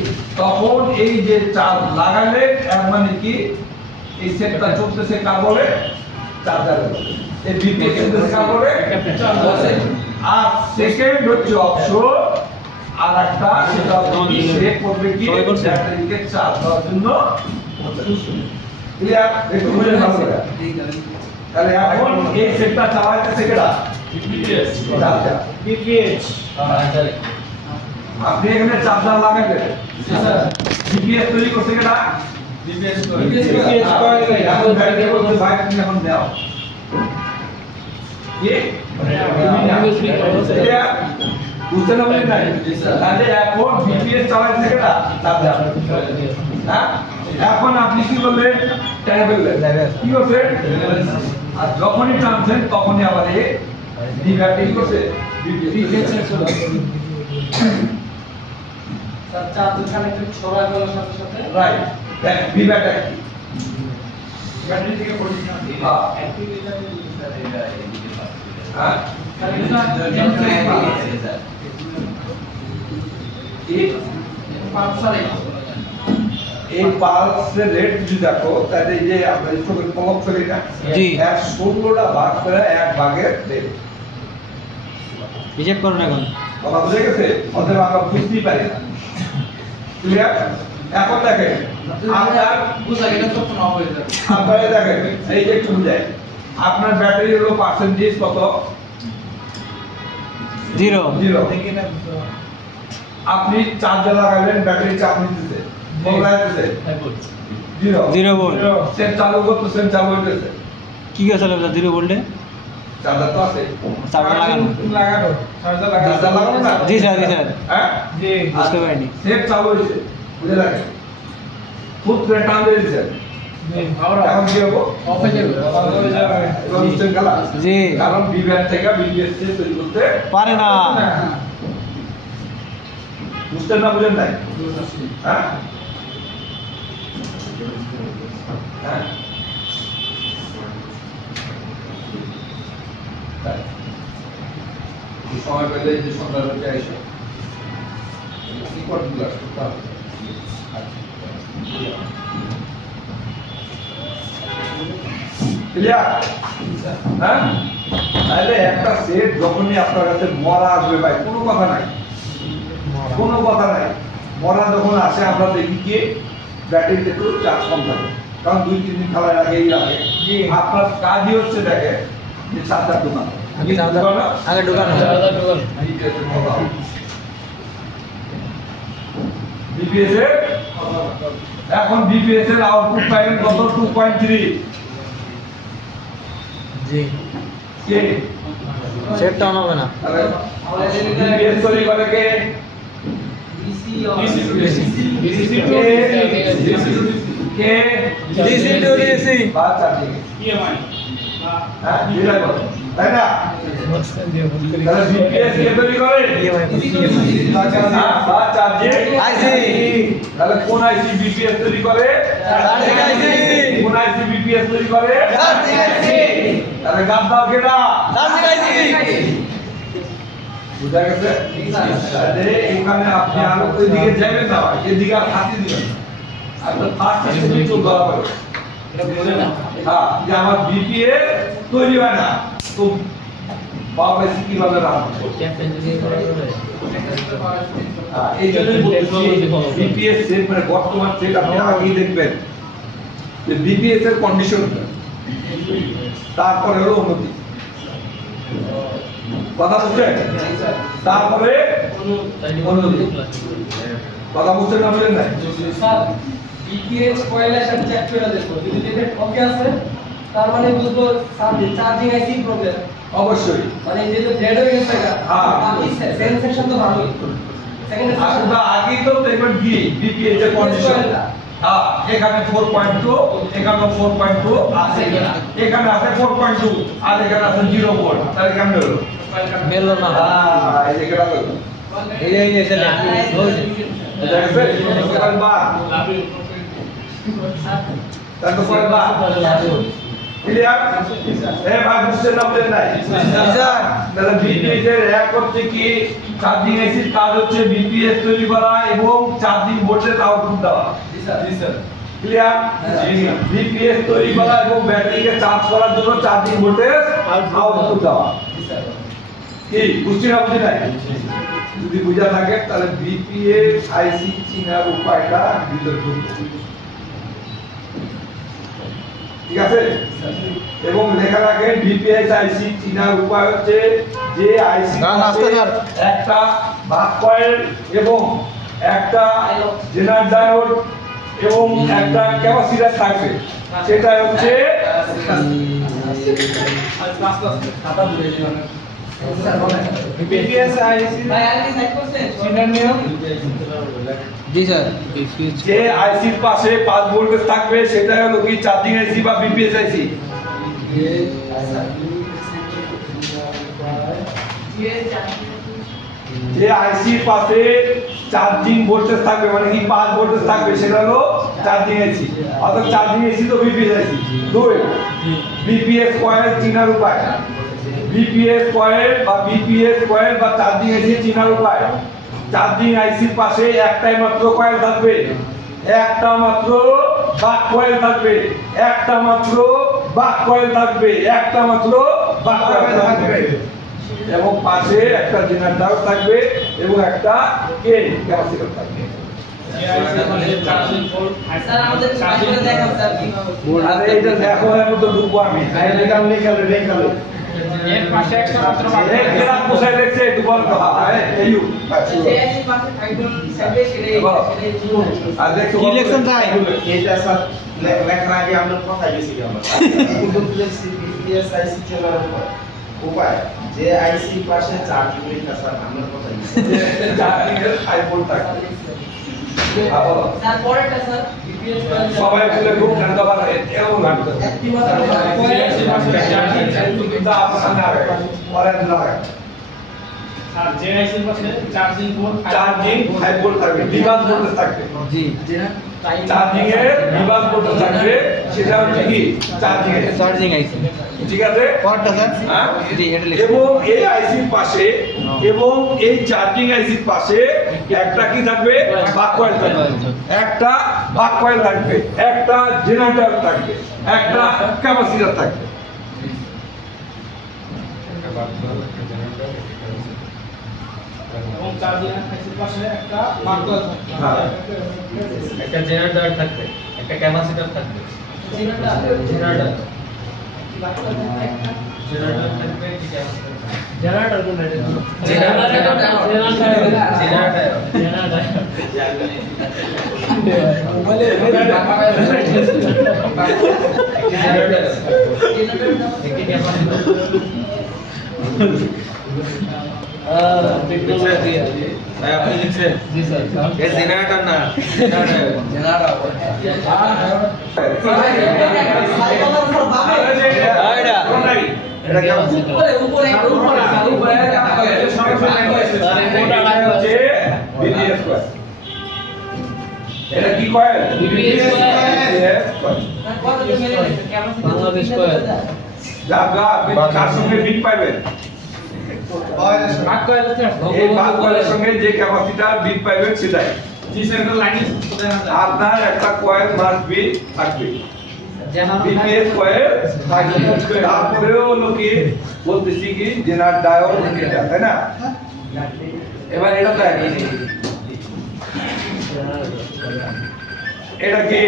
তখন এই যে চার্জ লাগালে এর মানে কি এই সেটটা চলতেছে কার বলে চার্জারে এই বিপিএস চলতেছে কার বলে আর সেকেন্ড হচ্ছে অপশন আর একটা সেটা হচ্ছে সে করবে কি ব্যাটারিকে চার্জ দেওয়ার জন্য ক্লিয়ার একটু বুঝে ভালো করে তাহলে এখন এই সেটটা চালাইতেছে কেডা বিপিএস আপনি এখানে চার্জার লাগাবেন বিপিএস তৈরি করতে কেডা বিপিএস করে এখন ব্যাটারি বলতে ভাই তুমি এখন দাও কি বুঝতে না বলি নাই তাহলে এখন বিপিএস চালাইতে কেডা চার্জার হ্যাঁ এখন আপনি কি বললেন ট্যাবেল কি করছেন আর যখনই টানছেন তখনই আবার এই ডিভাইড করছে বিপিএস স্যার চার্জ কানেক্টেড ছড়া গেল সাথে সাথে রাইট দ্যাট ডিভাইড ব্যাটারি থেকে পজিশন হ্যাঁ হ্যাঁ এই পালসের রেট যদি দেখো তাহলে এই যে আমরা ছোট কলম করি না জি 16টা ভাগ করে এক ভাগের রেট হিসাব করুন এখন কথা বুঝে গেছে অতএব আমরা বুঝতেই পারি না ক্লিয়ার এখন দেখেন আমরা বুঝা গেলে তো কোন হয়ে যাবে আপনারা দেখেন এই যে একটু বুঝাই আপনার ব্যাটারি হলো পার্সেন্টেজ কত 0 আপনি চার্জার লাগাবেন ব্যাটারি চাপ নিতেছে বদলাইতেছে 0 ভোল্ট সেট চালু করতেছেন চালু হইতেছে কি করে চলে 0 ভোল্টে চার্জার তো আছে চার্জার লাগানো চার্জার লাগানো না জি স্যার হ্যাঁ জি বুঝতে পারিনি সেট চালু হইছে বুঝে রাখেন খুব টান দিয়ে দিয়েছেন এখন কি হবো অফ হয়ে যাবে এবার বুঝছেন খেলা জি কারণ বিভ্যাট থেকে বিবিএস তৈরি করতে পারে না বুঝতেন না বুঝেন নাই হ্যাঁ হ্যাঁ সময় পেলে যে সন্ধ্যাবেলাতে এসে কি করতে ক্লিয়ার হ্যাঁ তাহলে একটা সেট যখনই আপনার কাছে মরা আসবে ভাই কোনো কথা নাই মরা যখন আসে আমরা দেখি কি ব্যাটারিতে একটু চার্জ কম থাকে কারণ 2-3 দিন খেলার আগেই লাগে আপনার কাজই হচ্ছে দেখে যে চার্জার দোকান আগে ঢোকানো বিপিএস এর এখন বিপিএস এর আউটপুট পাইলেন কত 2.3 জি কে সেট ডাউন হবে না বিপিএস তৈরি করে কে DC to DC K DC to DC বাদ চার্জিং EMI হ্যাঁ দিলাই বল তাই না তাহলে বিপিএস কে তৈরি করে বাদ চার্জিং আইসি তাহলে কোন আইসি বিপিএস তৈরি করে চার্জিং আইসি কোন আইসি বিপিএস তৈরি করে চার্জিং আইসি তাহলে গাদ দাও কেটা চার্জিং আইসি বুঝা গেছে তাহলে এখানে আপনি আরো ওই দিকে যাবেন না এদিকে আর হাতি দিবেন আর তো ফার্স্ট সিস্টেমই চলতে হবে এটা বলে না হ্যাঁ যে আমার বিপিএস তৈরি হয় না তো বাবা কিভাবে রাখবো এই জন্যই বলছি বিপিএস সেট মানে বর্তমান সেট আপনি আগেই দেখবেন যে বিপিএস এর কন্ডিশন তারপরে হলো উন্নতি কথা বুঝছেন তারপরে উন্নতি কথা বুঝছেন না বলেন না স্যার বিপিএস কোয়ালিশন চেক করে দেখো যদি ডেট ওকে আছে তার মানে বুঝবো চার্জিং আইসি প্রবলেম অবশ্যই মানে যেটা ডেড হয়ে গেছে হ্যাঁ। বাকি সেন্সেশন তো ভালোই সেকেন্ড আমরা আগেই তো দেখবেন কি বিপিএস এর কন্ডিশন হ্যাঁ এখানে 4.2 এখানে 4.2 আছে এখানে আছে 4.2 আর এখানে আছে 0 ভোল্ট তাহলে কেমন হলো মেলো না হ্যাঁ এই যে কেটে গেল এই যে দেখবেন কোন বা তার তো কোন বা ক্লিয়ার এ ভাই বুঝছেন না বলেন নাই স্যার তাহলে বিপিএস এর এক হচ্ছে কি চার্জিং এসির কাজ হচ্ছে বিপিএস তৈরি করা এবং চার্জিং ভোল্টেজ আউটপুট দেওয়া ক্লিয়ার বিপিএস তৈরি করা এবং ব্যাটারিকে চার্জ করার জন্য চার্জিং ভোল্টেজ আউটপুট দেওয়া কি বুঝছি না বুঝি নাই যদি বুঝা থাকে তাহলে বিপিএস আইসি চিনার উপায়টা ভিতরে ঢুকবে ঠিক আছে এবং লেখা রাখে বিপিএস আইসি চিনার উপায় হচ্ছে যে আইসি একটা বাক কয়েল এবং একটা জেনার ডায়োড এবং একটা ক্যাপাসিটর থাকবে সেটা হচ্ছে BPS আইসি ভাই আর কি সাইড করছেন চিনার নিয়ম জি স্যার যে আইসির পাশে 5 ভোল্টেজ থাকবে সেটা হলো কি চার্জিং আইসি বা বিপিএস আইসি যে আইসির পাশে চার্জিং ভোল্টেজ থাকবে মানে কি 5 ভোল্টেজ থাকবে সেটা হলো চার্জিং আইসি অর্থাৎ চার্জিং আইসি তো বিপিএস আইসি দুই বিপিএস কয়েল চিনার উপায় বিপিএস কয়েল বা চার্জিং আইসি চিনার উপায় চার্জিং আইসির পাশে একটাই মাত্র কয়েল থাকবে একটা মাত্র বাক কয়েল থাকবে একটা মাত্র বাক কয়েল থাকবে একটা মাত্র বাক কয়েল থাকবে এবং পাশে একটা জেনার ডায়োড থাকবে এবং একটা ক্যাপাসিটর থাকবে স্যার আমাদের চার্জিং দেখান স্যার কিভাবে আরে এটা দেখো এখন তো ঢুকবো আমি এর পাশে একটা মাত্র এই কেনা কোথায় দেখছে একটু বল তো এইউ যে আইসি পাশে থাকবে সেটাই সেটাই আর দেখো কি লেখছেন তাই? এটা স্যার লেখার আগে আমরা কথা গেছি আমরা কিন্তু বিপিএস আইসি চলার উপায় যে আইসি পাশে চার্জিং লেখা স্যার আমরা কথা গেছি চার্জিং এর 5 ভোল্ট থাকবে আবার স্যার পরেরটা স্যার বিপিএস সবাই বলে খুব ঠান্ডা বাড়া এরকম লাগতো একটি মাত্র কিন্তু আপনার সামনে আগে পরে লাগে আর যে আইসির পাশে চার্জিং পোর্ট চার্জিং 5 ভোল্ট থাকবে বিভাগ ভোল্টেজ থাকবে জি চার্জিং এর বিভাগ ভোল্টেজ থাকবে সেটা হচ্ছে কি চার্জিং এর চার্জিং আইসি ঠিক আছে কোনটা স্যার হ্যাঁ? জি এটা লিখুন এবং এই আইসির পাশে এবং এই চার্জিং আইসির পাশে একটা কি থাকবে বাক কয়েল থাকবে একটা বাক কয়েল থাকবে একটা জেনারেটর থাকবে একটা ক্যাপাসিটর থাকবে এবং চার্জিং আইসির পাশে একটা মার্কল থাকবে হ্যাঁ। একটা জেনারেটর থাকবে একটা ক্যাপাসিটর থাকবে জেনারেটর থাকবে কি ক্যাপাসিটর জেনারেটর কোন জেনারেটর আপনি লিখছেন জি স্যার এ জেনারেটর না এটা কেমন এটা কি কয়েল বাংলাদেশ কয়েল কার সঙ্গে বিট পাইবেন এই বাল্ব কয়েলের সঙ্গে যে ক্যাপাসিটার বিট পাইবেন সেটাই আপনার একটা কয়েল মাস্ট বি থাকবে বিপিএস কয়েল থাকবে তারপরেও লোকে বলতেছি কি জেনার ডায়োড এটা তাই না এবার এটা দেখ এটা কি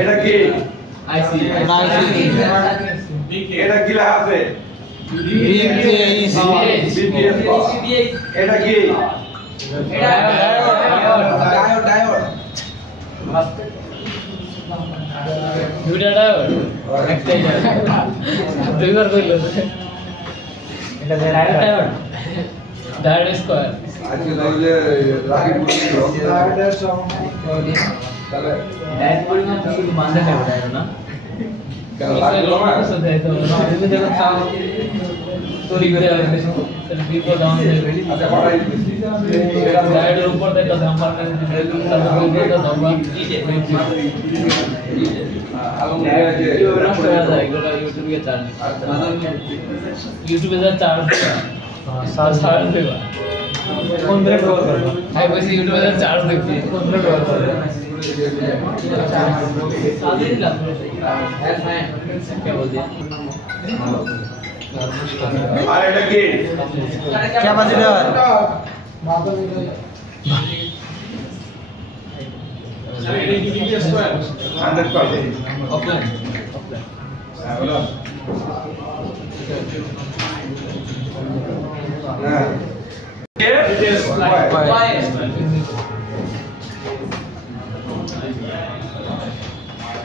এটা কি আইসি এটা কি লেখা আছে বিপিএস এটা কি ডায়োড দুইটা ডায়োড একটাই দুইবার কইলো এটা ডায়োড ডায়োড স্কয়ার আজকে তাহলে রাগি বলছিল তাহলে ডায়োড পরিমাণ শুধু বাঁধা থাকে ডায়োড না কেন লাগলো না তৈরি করে তাহলে বিপদ আমাদের আচ্ছা পাঠাই দিচ্ছি ডায়োডের উপর একটা নাম্বার নাম্বার ইউটিউবে চার্জ ইউটিউবে যা চার্জ চার্জ দেবা কোন ধরে ব্যবহার করবে হাই বসে ইউটিউবে যা চার্জ দেখি কোন ধরে ব্যবহার করবে क्या बोल दिया আর এটা কি कैपेसिटर 100% ऑफलाइन হ্যাঁ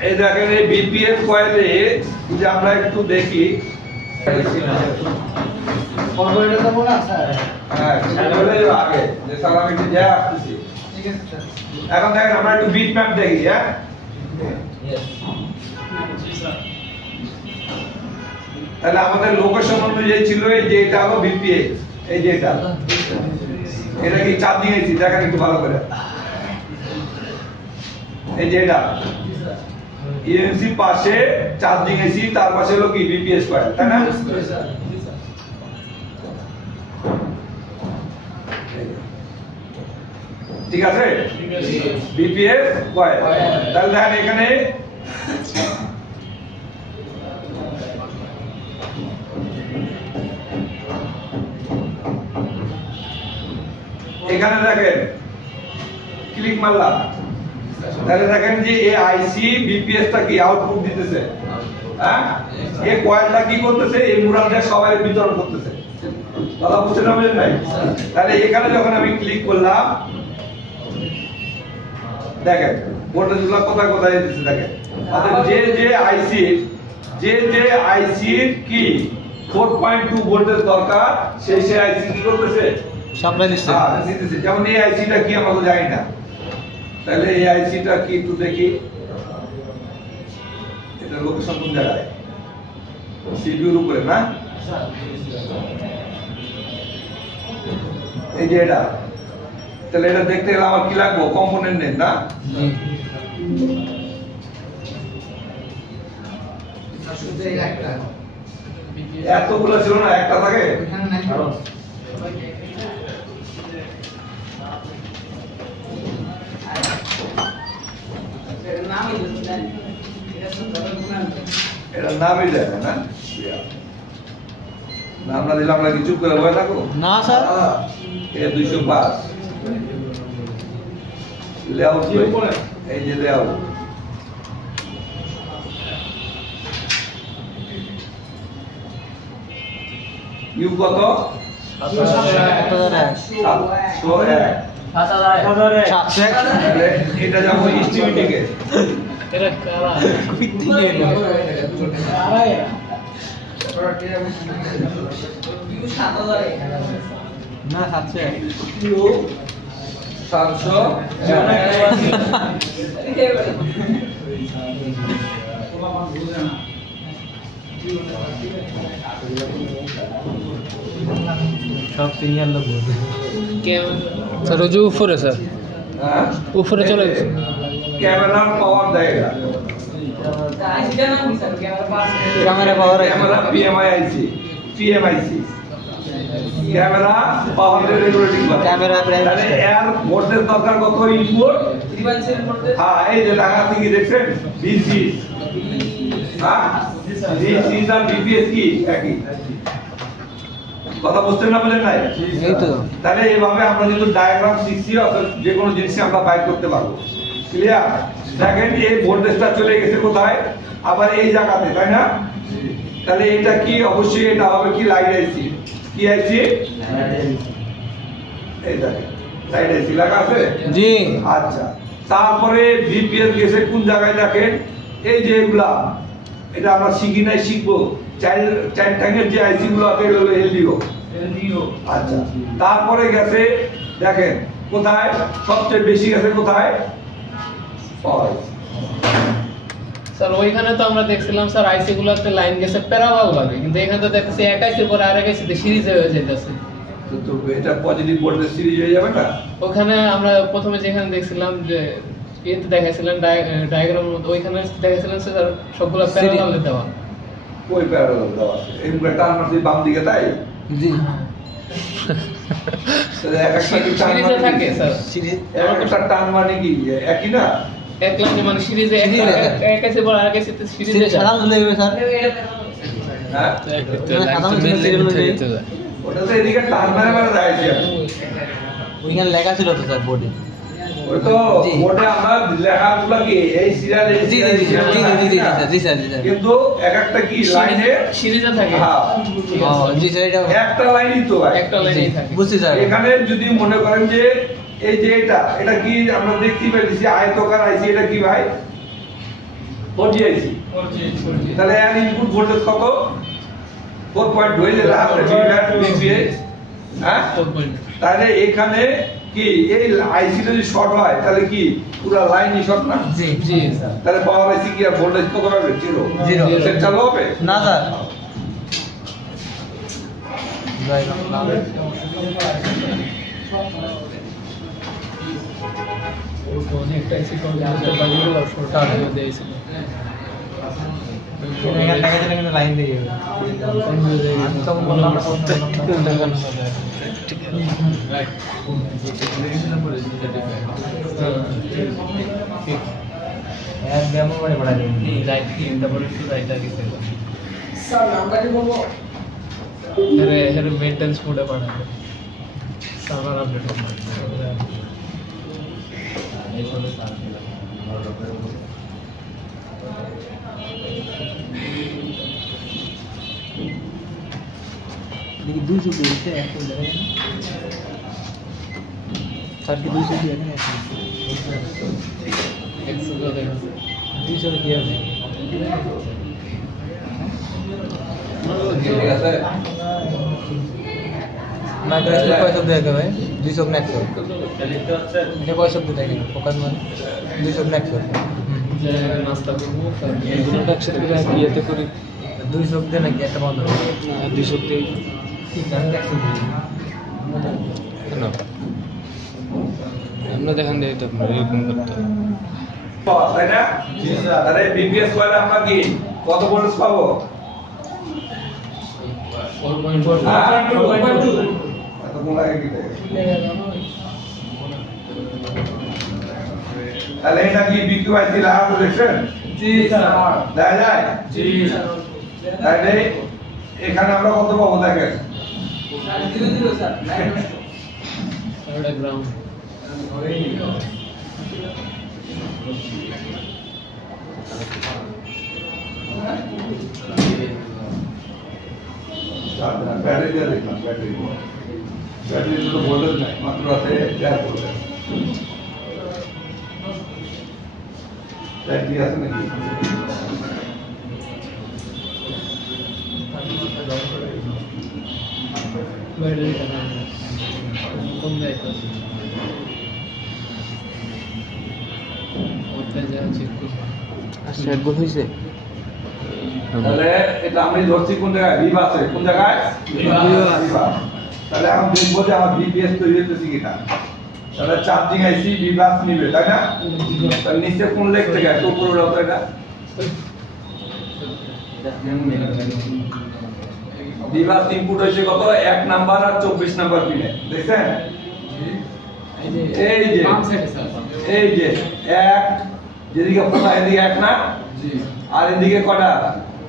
এই দেখেন এই বিপিএস কয়েলে যদি আমরা একটু দেখি হ্যাঁ বলে যাও আগে যে সালাম একটু যা আসতেছি এখন দেখেন আমরা একটু বিট ম্যাপ দেখি হ্যাঁ তাহলে আমাদের লোকেশন অনুযায়ী ছিল এই যে এটা হলো বিপিএস এই যে এটা কি চাপ দিয়েছি দেখেন একটু ভালো করে এই যে এটা ইএমসি পাশে চার্জিং এসি তার পাশে হলো কি বিপিএস কয়েল তাই না ঠিক আছে বিপিএস কয়েল তাহলে দেখেন এখানে এখানে দেখেন ক্লিক মারলাম তাহলে দেখেন যে এই আইসি বিপিএস টা কি আউটপুট দিতেছে হ্যাঁ এই কয়েলটা কি করতেছে এই মুরালটা সবাই বিতরণ করতেছে দাদা বুঝতে পারবেন নাই তাহলে এখানে যখন আমি ক্লিক করলাম দেখেন ভোল্টেজ গুলো কোথায় কোথায় দিতেছে দেখেন অর্থাৎ যে আইসি কি 4.2 ভোল্টেজ দরকার সেই আইসি কি করতেছে সাপ্লাই দিচ্ছে হ্যাঁ দিতেছে যেমন এই আইসিটা কি আমরা তো জানি না তাহলে এই আইসিটা কি একটু দেখি এটা লোকেশন কোন জায়গায় সিপিইউর উপরে না এই যে এটা তাহলে এটা দেখতে গেলে আমার কি লাগবে কম্পোনেন্ট নেম না এতগুলো ছিল না একটা থাকে এটা নামই দেয় না নাম না দিলে আমরা কি চুপ করে বসে থাকবো না স্যার এটা 205 লেআউট এই যে লেআউট ইউ কত তাহলে এটা যাবো ইস্টিমেটিকে। এরা কারা কই থেকে এলো না 700 সব সিনিয়র লোক স্যার ওই যে উপরে স্যার হ্যাঁ উপরে চলে গেছে ক্যামেরার পাওয়ার দেয় এটা। ক্যামেরা পাওয়ার ক্যামেরা PMIC ক্যামেরা পাওয়ার রেগুলেটিং করে ক্যামেরা তাহলে এর ভোল্টেজ দরকার কত ইনপুট? হ্যাঁ এই যে ঢাকা থেকে দেখছেন DC হ্যাঁ DC আর BPS কি একই কথা বুঝতে না বলেন নাই এই তো তাহলে এইভাবে আমরা যদি ডায়াগ্রাম শিখছি অর্থাৎ যে কোনো জিনিস আমরা বাইর করতে পারবো ক্লিয়ার দেখেন এই ভোল্টেজটা চলে গেছে কোথায় আবার এই জায়গাতে তাই না তাহলে এটা কি অবশ্যই এটা হবে কি লাইট আইসি কি আইসি এই দেখেন লাইট আইসি লাগা আছে জি আচ্ছা তারপরে ভিপিএস গেছে কোন জায়গায় দেখেন এই যে এগুলা এটা আমরা শিখি নাই শিখবো চাইল্ড ট্যাঙ্কের যে আইসি গুলো আছে এগুলো এলডিও আচ্ছা তারপরে গেছে দেখেন কোথায় সবচেয়ে বেশি গেছে কোথায় পাওয়ার স্যার ওইখানে তো আমরা দেখছিলাম স্যার আইসি গুলোতে লাইন গেছে প্যারালাল ভাবে কিন্তু এখানে তো দেখতেছি এক আইসির পরে আরেক আইসিতে সিরিজে হয়ে যাইতেছে তো এটা পজিটিভ ভোল্টেজ সিরিজ হয়ে যাবে না ওখানে আমরা প্রথমে যেখানে দেখছিলাম যে এতে দেখাইছিলেন ডায়াগ্রাম ওইখানে দেখাইছিলেন স্যার সবগুলো প্যারালালে দেওয়া ওই প্যারালাল দেওয়া আছে এইগুলো টান মারছি বাম দিকে তাই জি তাহলে এক একটা কি টান সিরিজে থাকে স্যার সিরিজ এক একটা টান মানে কি একই না এক লাইনে মানে সিরিজে এক আইসি পরে আরেক আইসিতে সিরিজে ছাড়া হলে স্যার হ্যাঁ যায় ওটা তো এদিকে টান মারে মারে যাইছে ওইখানে লেখা ছিল তো স্যার বোর্ডে ওই তো বোর্ডে আমরা লেখাগুলো কি এই সিরিয়াল এই জি জি জি জি জি স্যার কিন্তু এক একটা কি লাইনে সিরিজে থাকে হ্যাঁ জি স্যার এটা একটা লাইনই তো ভাই একটা লাইনেই থাকে বুঝছি স্যার এখানে যদি মনে করেন যে এই যে এটা কি আমরা দেখতে পাইছি আয়তকার আইসি এটা কি ভাই 4G আইসি তাহলে এর ইনপুট ভোল্টেজ কত 4.2 হয়ে যাবে বিপিএস হ্যাঁ তাহলে এখানে কি এই আইসি যদি শর্ট হয় তাহলে কি পুরো লাইনই শর্ট না জি জি স্যার তাহলে পাওয়ার আইসি কি আর ভোল্টেজ কত হবে জিরো জিরো সেট চালু হবে না স্যার অনেকটা আইসি করতে বাজিগুলো শর্ট হয়ে দিয়েছিল এখানে লেখা ছিল কিন্তু লাইন দিয়ে যাবে আমি তখন বললাম ডেমো করে পড়া যাবে রাইট তারপরে একটু রাইট আগে স্যার নামটা কি বলবো হেরে মেইনটেন্স মোডে পাঠাবে সার্ভার আপডেট হবে দেখি 200 দিয়েছে এখন দেখেন স্যার কি 200 দিয়ে এখানে 100 দেখা 200 কি হবে ঠিক আছে মাইক্রোস্কোপ কয় শব্দ দেখে ভাই 200 না 100 লিখতে হচ্ছে এটা কয় শব্দ দেখে ফোকাস মানে 200 না 100 যে নাস্তা করব দুটো একসাথে করে ইয়েতে করি 200 দিয়ে নাকি একটা বন্ধ 200 দিয়ে ঠিক আছে 100 দিয়ে কেন আমরা দেখান দেই তো আপনারা এরকম করতে তাই না জি স্যার তাহলে বিপিএস কয়লা আমরা কি কত ভোল্টেজ পাবো 4.2 এত কোন লাগে কি তাহলে এটা কি বিকিউআইসি লাগানো দেখছেন জি স্যার দেখা যায় জি স্যার তাহলে এখানে আমরা কত পাবো দেখেন 00 স্যার এটা গ্রাউন্ড ব্যাটারি দিয়ে দেখলাম ব্যাটারি ব্যাটারি তো ভোল্টেজ নাই, মাত্র আছে 1.5 ভোল্টেজ। ব্যাটারি আছে নাকি? তাহলে এটা আমি ধরছি কোন জায়গায়? ভিভ আছে। কোন জায়গায়? ভিভ। তাহলে এখন দেখবো যে আমার ভিপিএস তৈরি হচ্ছে কিনা। তাহলে চার্জিং আইসি ভিভাস নিবে, তাই না? তাহলে নিচে কোন লেগ থেকে একটু উপরে উঠাও এটা। ভিভাস ইনপুট হয়েছে কত? 1 নাম্বার আর 24 নাম্বার পিনে, দেখছেন? এই যে এই যে 1, যেদিকে ফোলা এদিকে 1 না, আর এদিকে কয়টা?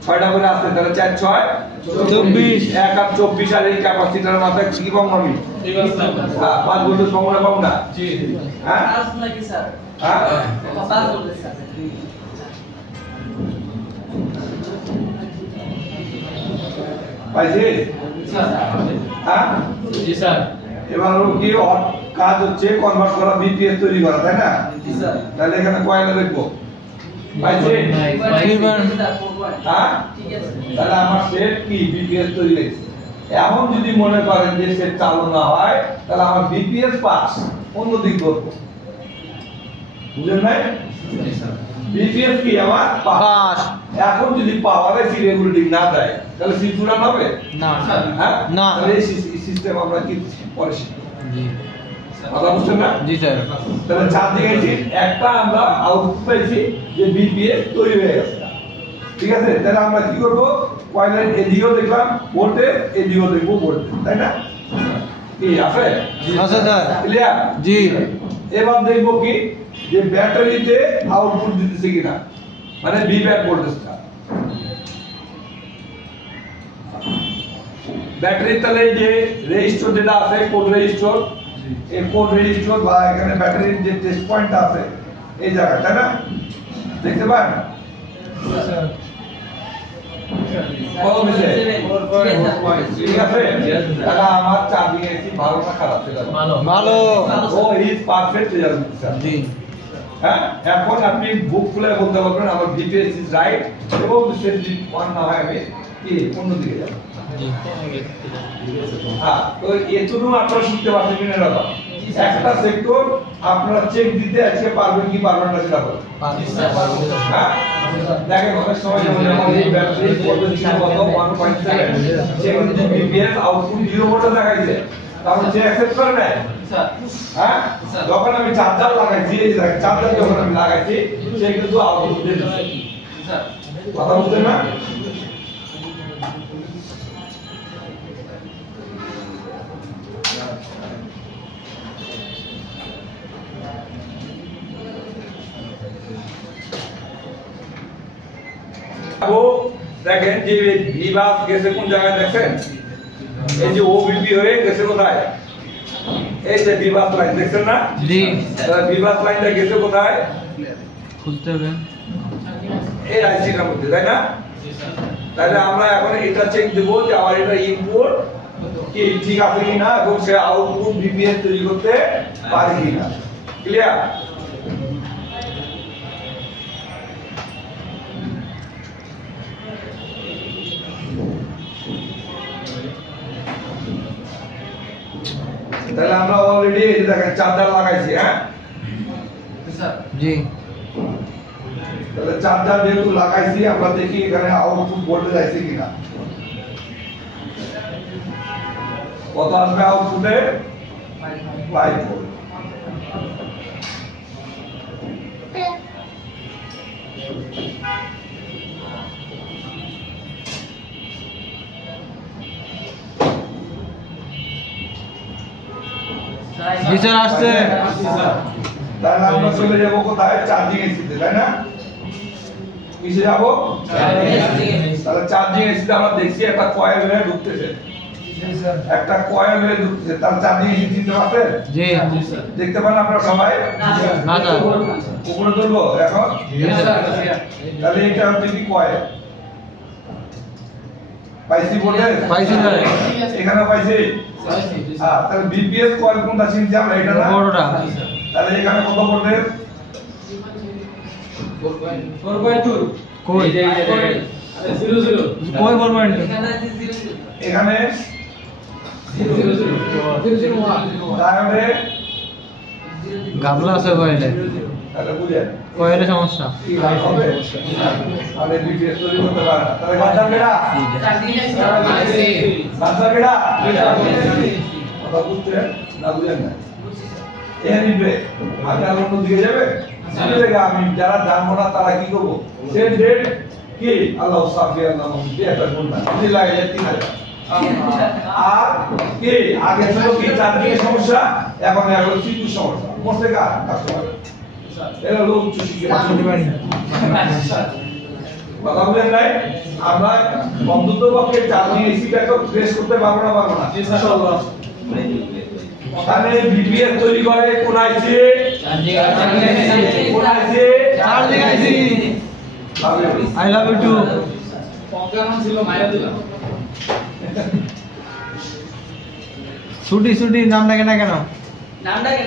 6টা করে আছে। তাহলে 4 6 24, 1 আর 24 আর এই ক্যাপাসিটরের মাথায় কি পাবো আমি? 5 ভোল্টেজ পাবো না, পাবো না? জি। হ্যাঁ পাঁচ নাকি স্যার? হ্যাঁ 5 ভোল্টেজ স্যার। পাইছি? হ্যাঁ জি স্যার। এবার হলো কি কাজ হচ্ছে কনভার্ট করা, বিপিএস তৈরি করা, তাই না? জি স্যার। তাহলে এখানে কয়লা দেখবো? পাইছি? হ্যাঁ ঠিক আছে। তাহলে আমার সেট কি বিপিএস তৈরি হয়েছে। এখন যদি মনে করেন যে সেট চালু না হয়, তাহলে আমার বিপিএস পাস, অন্যদিক করবো। বুঝলেন নাই? বিপিএস কি আমার পাস। এখন যদি পাওয়ারে সি রেগুলেটিং না দেয়, তাহলে সি জুড়ান হবে না। হ্যাঁ না। তাহলে এই সিস্টেম আমরা কি পরে শিখব। কথা বুঝছেন না? জি স্যার। তাহলে চার দিকে একটা আমরা আউটপুট পাইছি যে বিপিএস তৈরি হয়ে গেছে, ঠিক আছে? তাহলে আমরা কি করব? কয়েলের এদিকেও দেখলাম ভোল্টেজ, এদিকেও দেখবো ভোল্টেজ, তাই না? কি আছে? আচ্ছা স্যার। ক্লিয়ার? জি। এবার দেখবো কি যে ব্যাটারিতে আউটপুট দিতেছে কিনা, মানে ভি ব্যাট ভোল্টেজটা। ব্যাটারি তাহলে এই যে রেজিস্টর যেটা আছে, কোড রেজিস্টর, এই কোড রেজিস্টর বা এখানে ব্যাটারির যে টেস্ট পয়েন্ট আছে এই জায়গায়, তাই না? দেখতে পান কত মিলে? ঠিক আছে? তাহলে আমার চার্জিং এসি ভালো না খারাপ? ভালো। ও ইজ পারফেক্ট রেজাল্ট। জি। হ্যাঁ, এখন আপনি বুক খুলে বলতে পারবেন আমার ভিপিএস ইজ রাইট, এবং যদি ওয়ান না হয় আমি কি অন্যদিকে যাব। জি। হ্যাঁ, তো এতটুকু আপনারা শিখতে পারছেন কিনা দাদা? একটা সেক্টর আপনারা চেক দিতে আজকে পারবেন কি পারবেন না সেটা বলেন। হ্যাঁ, দেখেন অনেক সময় যেমন এই ব্যাটারি পজিশন কত 1.7, চেক দিতে ভিপিএস আউটপুট 0 ভোল্টে দেখাইছে, তাহলে যে অ্যাকসেপ্ট করে না স্যার। হ্যাঁ, যখন আমি চার্জার লাগাইছি, এই যে চার্জার যখন আমি লাগাইছি সে কিন্তু আউটপুট দিয়ে দিচ্ছে। স্যার। কথা বুঝছেন না? ও দেখেন যে ভিভাস গেছে কোন জায়গায়, দেখেন এই যে ওবিপি হয়ে গেছে কোথায়? এই যে ভিভাস লাইন দেখছেন না? জি। ভিভাস লাইনটা গেছে কোথায়? খুলতে হবে। এই আইসিটার মধ্যে, তাই না? তাহলে আমরা এখন এটা চেক দেব যে আমার এটা ইনপুট কি ঠিক আছে কিনা, এবং সে আউটপুট ভিপিএস তৈরি করতে পারে কিনা। ক্লিয়ার? তাহলে আমরা অলরেডি এই যে দেখেন চার্জার লাগাইছি। হ্যাঁ স্যার। জি। তাহলে চার্জার যেহেতু লাগাইছি, আমরা দেখি এখানে আউটপুট ভোল্টেজ আছে কিনা। কত আসবে আউটপুটে? 5 ভোল্ট। জি স্যার, আসছে। তাহলে আমরা চলে যাবো কোথায়? চার্জিং এসিতে, তাই না? কিসে যাবো? তাহলে চার্জিং এসিতে আমরা দেখছি একটা কয়েল হয়ে ঢুকতেছে, একটা কয়েল হয়ে ঢুকতেছে। তার চার্জিং এসি চিনতে পারছেন? জি। দেখতে পান আপনারা সবাই? না স্যার। উপরে তুলবো এখন? তাহলে এটা হচ্ছে কি কয়েল। পাইছি বলে পাইছি না রে। এখানে পাইছি তাহলে বিপিএস কয়েল কোনটা চিনছি আমরা এটা না বড়টা। তাহলে এখানে কত ভোল্টেজ 4.2 কই আরে 00 কই বলবো এটা? এখানে আছে 0 এখানে 001 ডায়োডে গাবলা আছে কয়টা? তাহলে বুঝেন কয়টা সমস্যা? তাহলে বিপিএস তৈরি করতে পারে না তাহলে গাছার কেডা গাছার কেডা কথা বুঝছেন না বুঝেন না এ নিবে আপনি আর অন্য দিকে যাবে আমি যারা জানবো না তারা কি করবো সেম ডেট কি আল্লাহ সাফি আল্লাহ মুফতি একটা গুণা যদি লাগে 3000 আর কি আগে ছিল কি চারদিকে সমস্যা এখন হলো সিকিউ সমস্যা মোস্টে কাস্টমার এরা হলো উচ্চ শিক্ষা কথা বলেন নাই আমরা বন্ধুত্ব পক্ষে চার্জিং এসিটাকে ট্রেস করতে পারবো না তাহলে বিপিএস তৈরি করে কোন IC charging IC I love you too পঙ্কামান ছিল মাইরা দিলাম ছুটি নাম ডাকে না কেন? নামটা কি